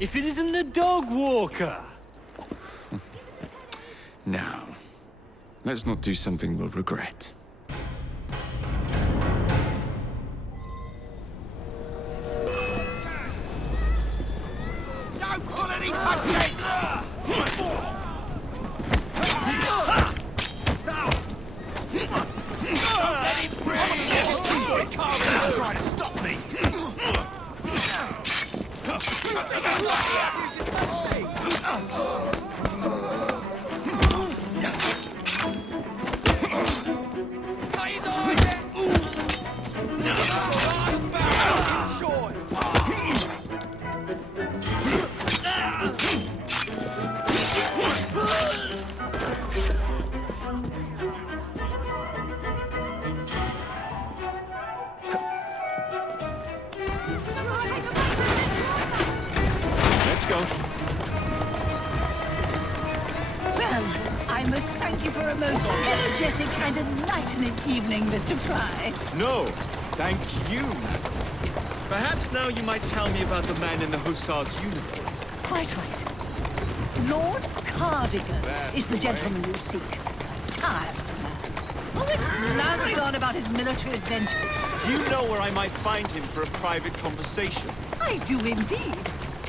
If it isn't the dog walker. Now, let's not do something we'll regret. Don't pull any punches! Don't let him breathe! Trying to stop me! Let's go. Well, I must thank you for a most energetic and enlightening evening, Mr. Fry. No, thank you, madam. Perhaps now you might tell me about the man in the hussar's uniform. Quite right. Lord Cardigan is the gentleman you seek. Tiresome man. Always blathering on about his military adventures. Do you know where I might find him for a private conversation? I do indeed.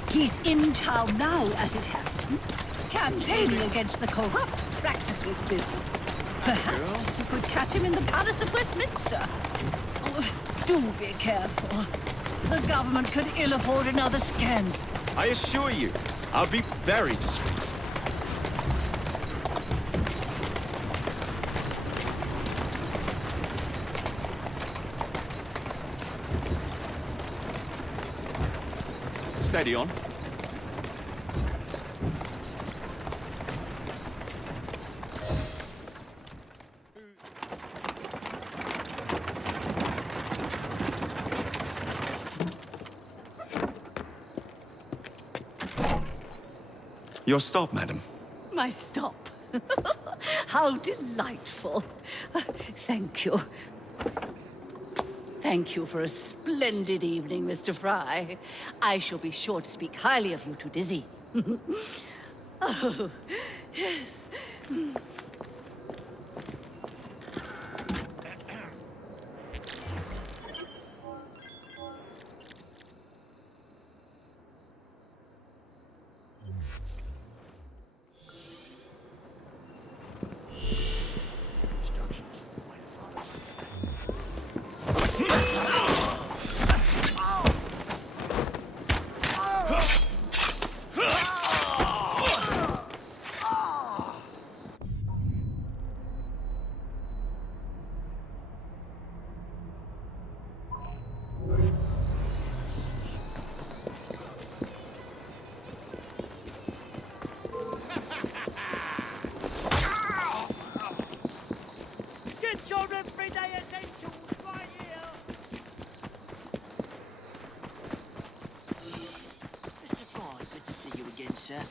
He's in town now, as it happens, campaigning against the Corrupt Practices Bill. Perhaps you could catch him in the Palace of Westminster. Oh, do be careful. The government could ill afford another scandal. I assure you, I'll be very discreet. Steady on. Your stop, madam. My stop. How delightful. Thank you. Thank you for a splendid evening, Mr. Fry. I shall be sure to speak highly of you to Dizzy. Oh, yes. sir.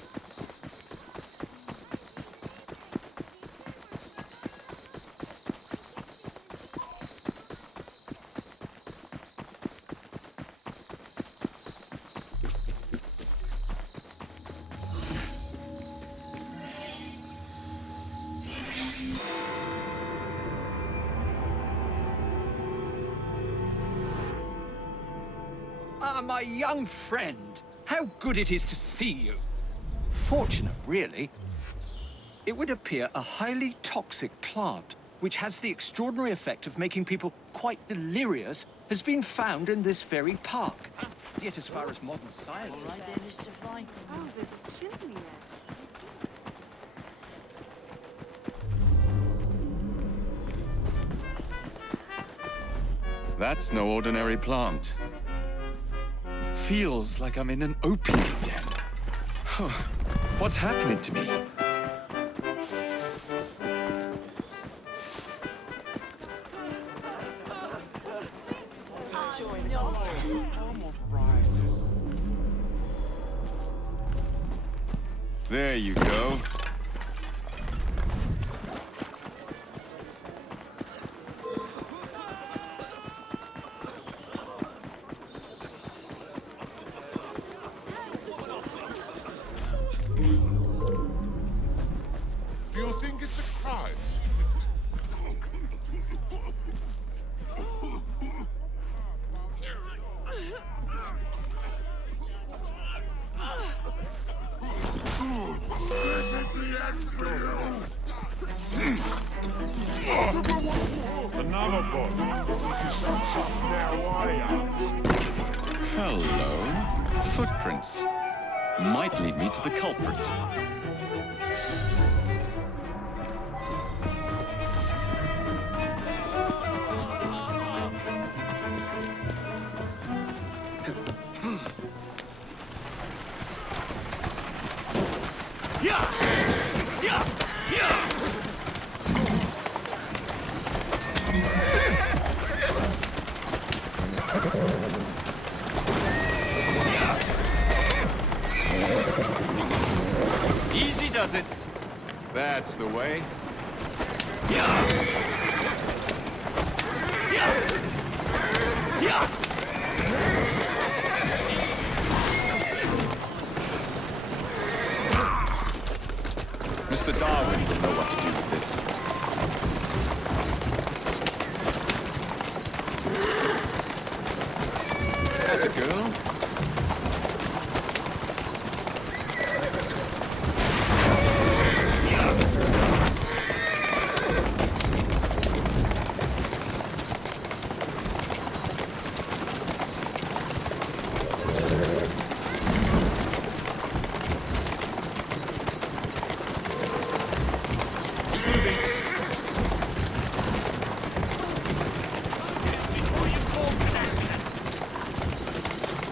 Ah, my young friend. How good it is to see you. Fortunate, really. It would appear a highly toxic plant, which has the extraordinary effect of making people quite delirious, has been found in this very park. Yet as far as modern science is... All right, then, Mr. Fly. Oh, there's a chimney there. That's no ordinary plant. Feels like I'm in an opium den. What's happening to me? There you go. Do you think it's a crime? This is the end for you! Another book. You so tough now, are you? Hello. Footprints. Might lead me to the culprit. Easy does it. That's the way. Mr. Darwin will know what to do with this. That's a girl.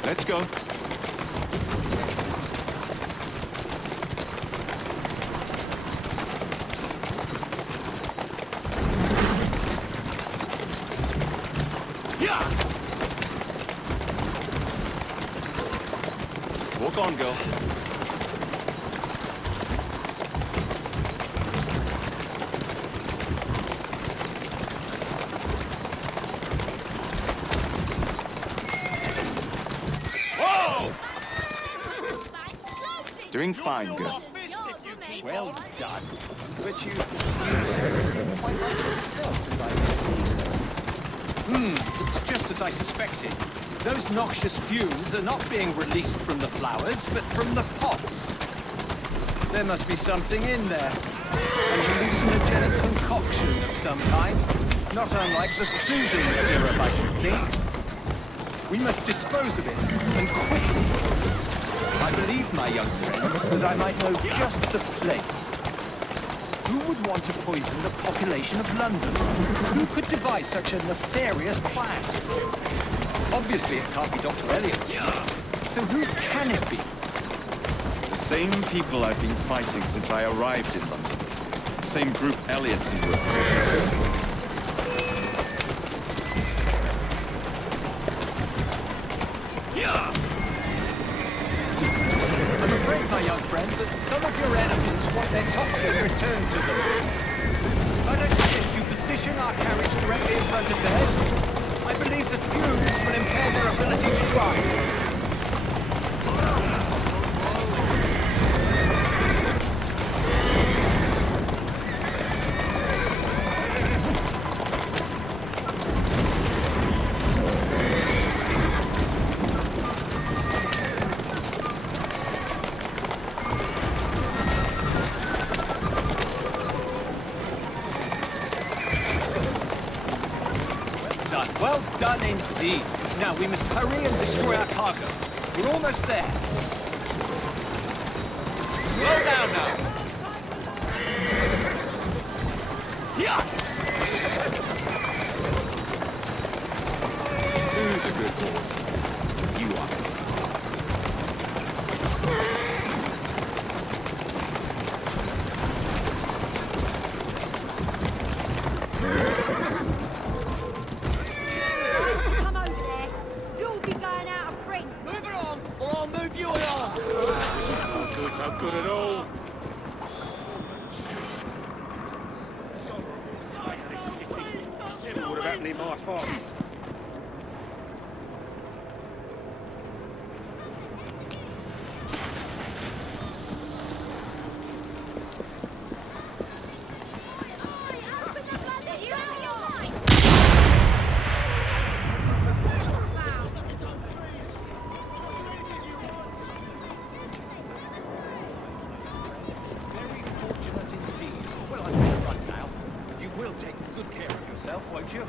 Let's go. Walk on, girl. Doing fine, girl. Well done. But you seem quite like yourself, if I may say so. It's just as I suspected. Those noxious fumes are not being released from the flowers, but from the pots. There must be something in there. An hallucinogenic concoction of some kind. Not unlike the soothing syrup, I should think. We must dispose of it, and quickly. I believe, my young friend, that I might know just the place. Who would want to poison the population of London? Who could devise such a nefarious plan? Obviously, it can't be Dr. Elliot. So who can it be? The same people I've been fighting since I arrived in London. The same group Elliot's in with. afraid, my young friend, that some of your enemies want their toxin returned to them. Might I suggest you position our carriage directly in front of theirs? I believe the fumes will impair their ability to drive. Well done indeed. Now, we must hurry and destroy our cargo. We're almost there. Slow down now. Yeah. Who's a good horse? You are. Come over there. You'll be going out of print. Move it on, or I'll move you along. Not good at all. This city. Never would have happened in my farm. Very fortunate indeed. Well, I'd better run now. You will take good care of yourself, won't you?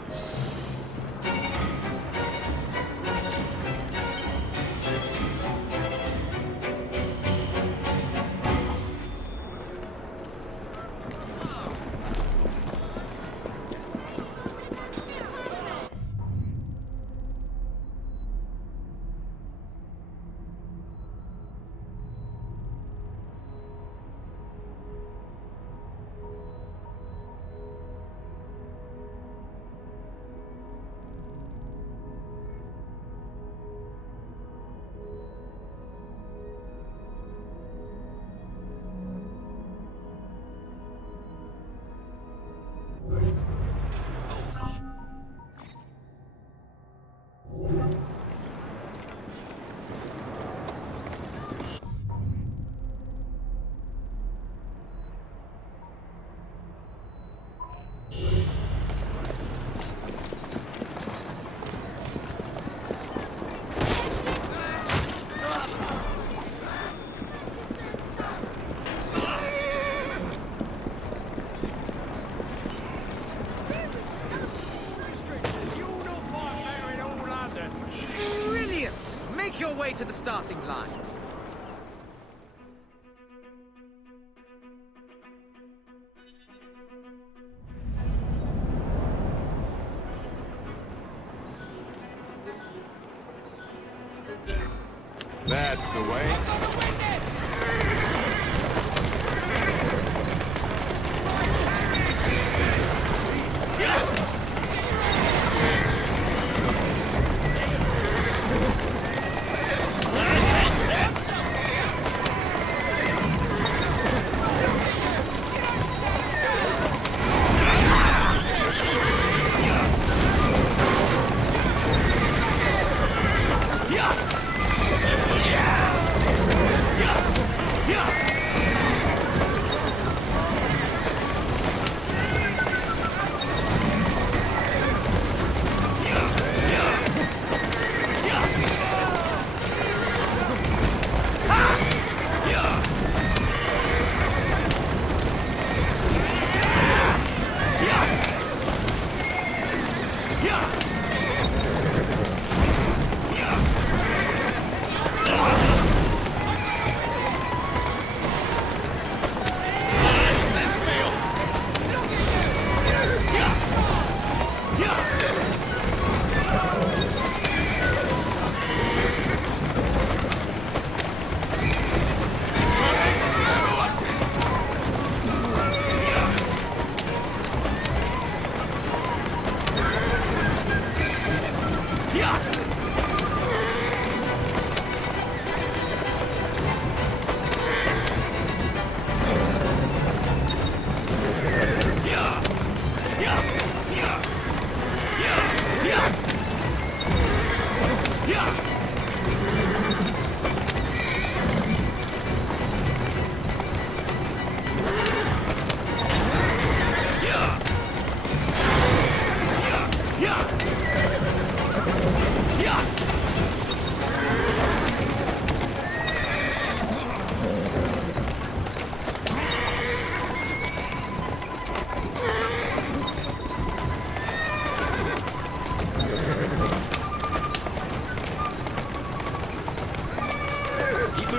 Brilliant! Make your way to the starting line. That's the way.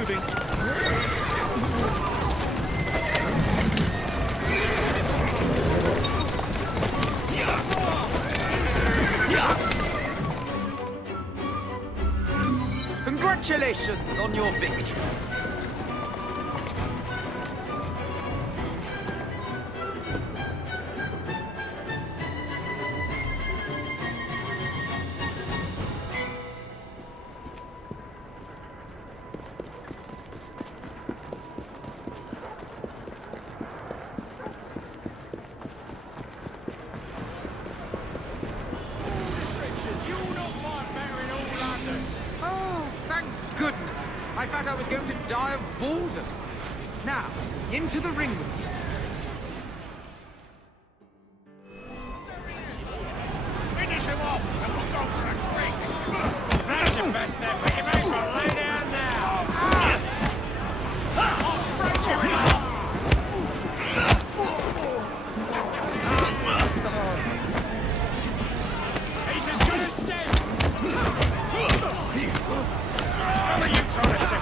moving. Congratulations on your victory. Oh, thank goodness. I thought I was going to die of boredom. Now, into the ring with you. Finish him off, and we'll go for a drink. That's your best effort. You may as well lay down now. I'll break you in half. He's as good as dead. What are you trying to say?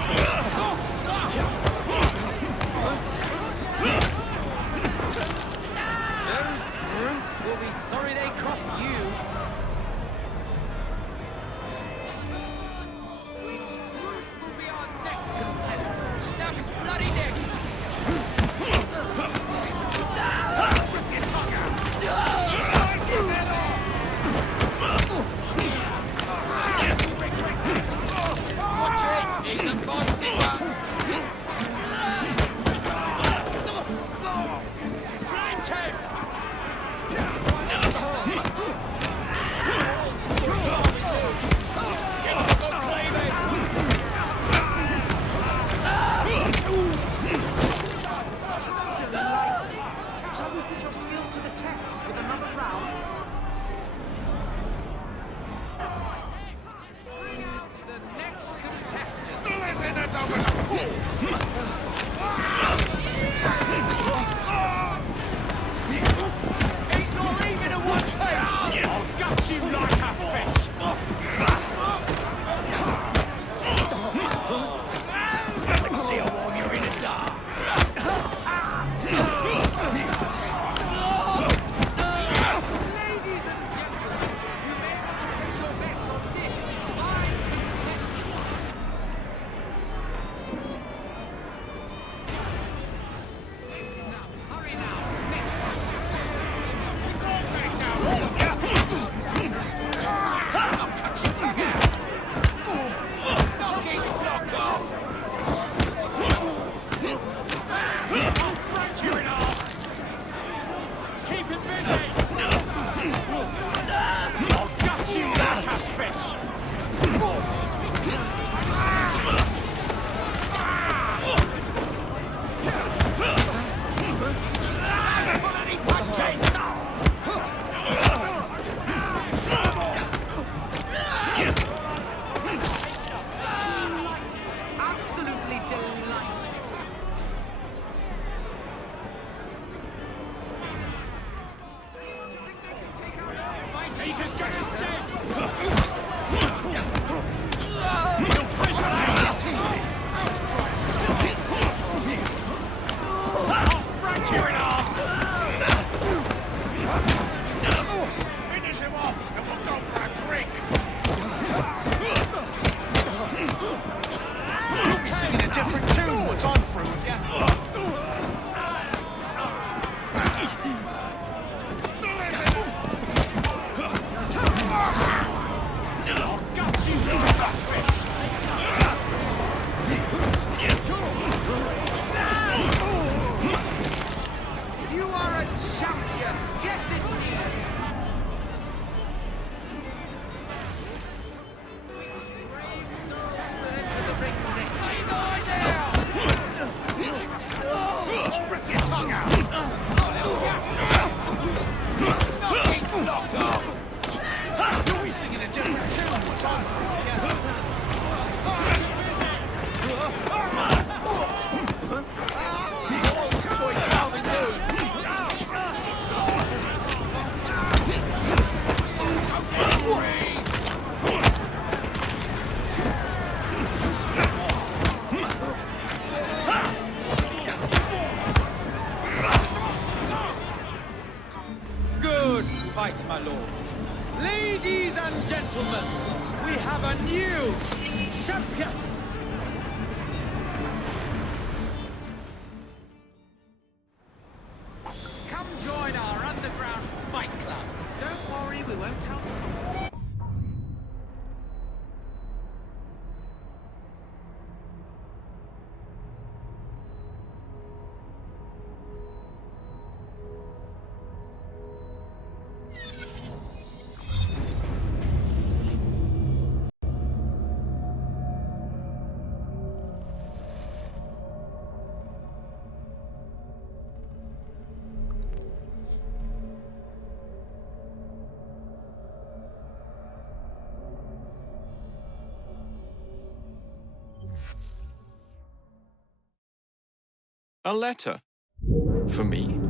champion! Come join our underground fight club. Don't worry, we won't tell them. A letter? For me?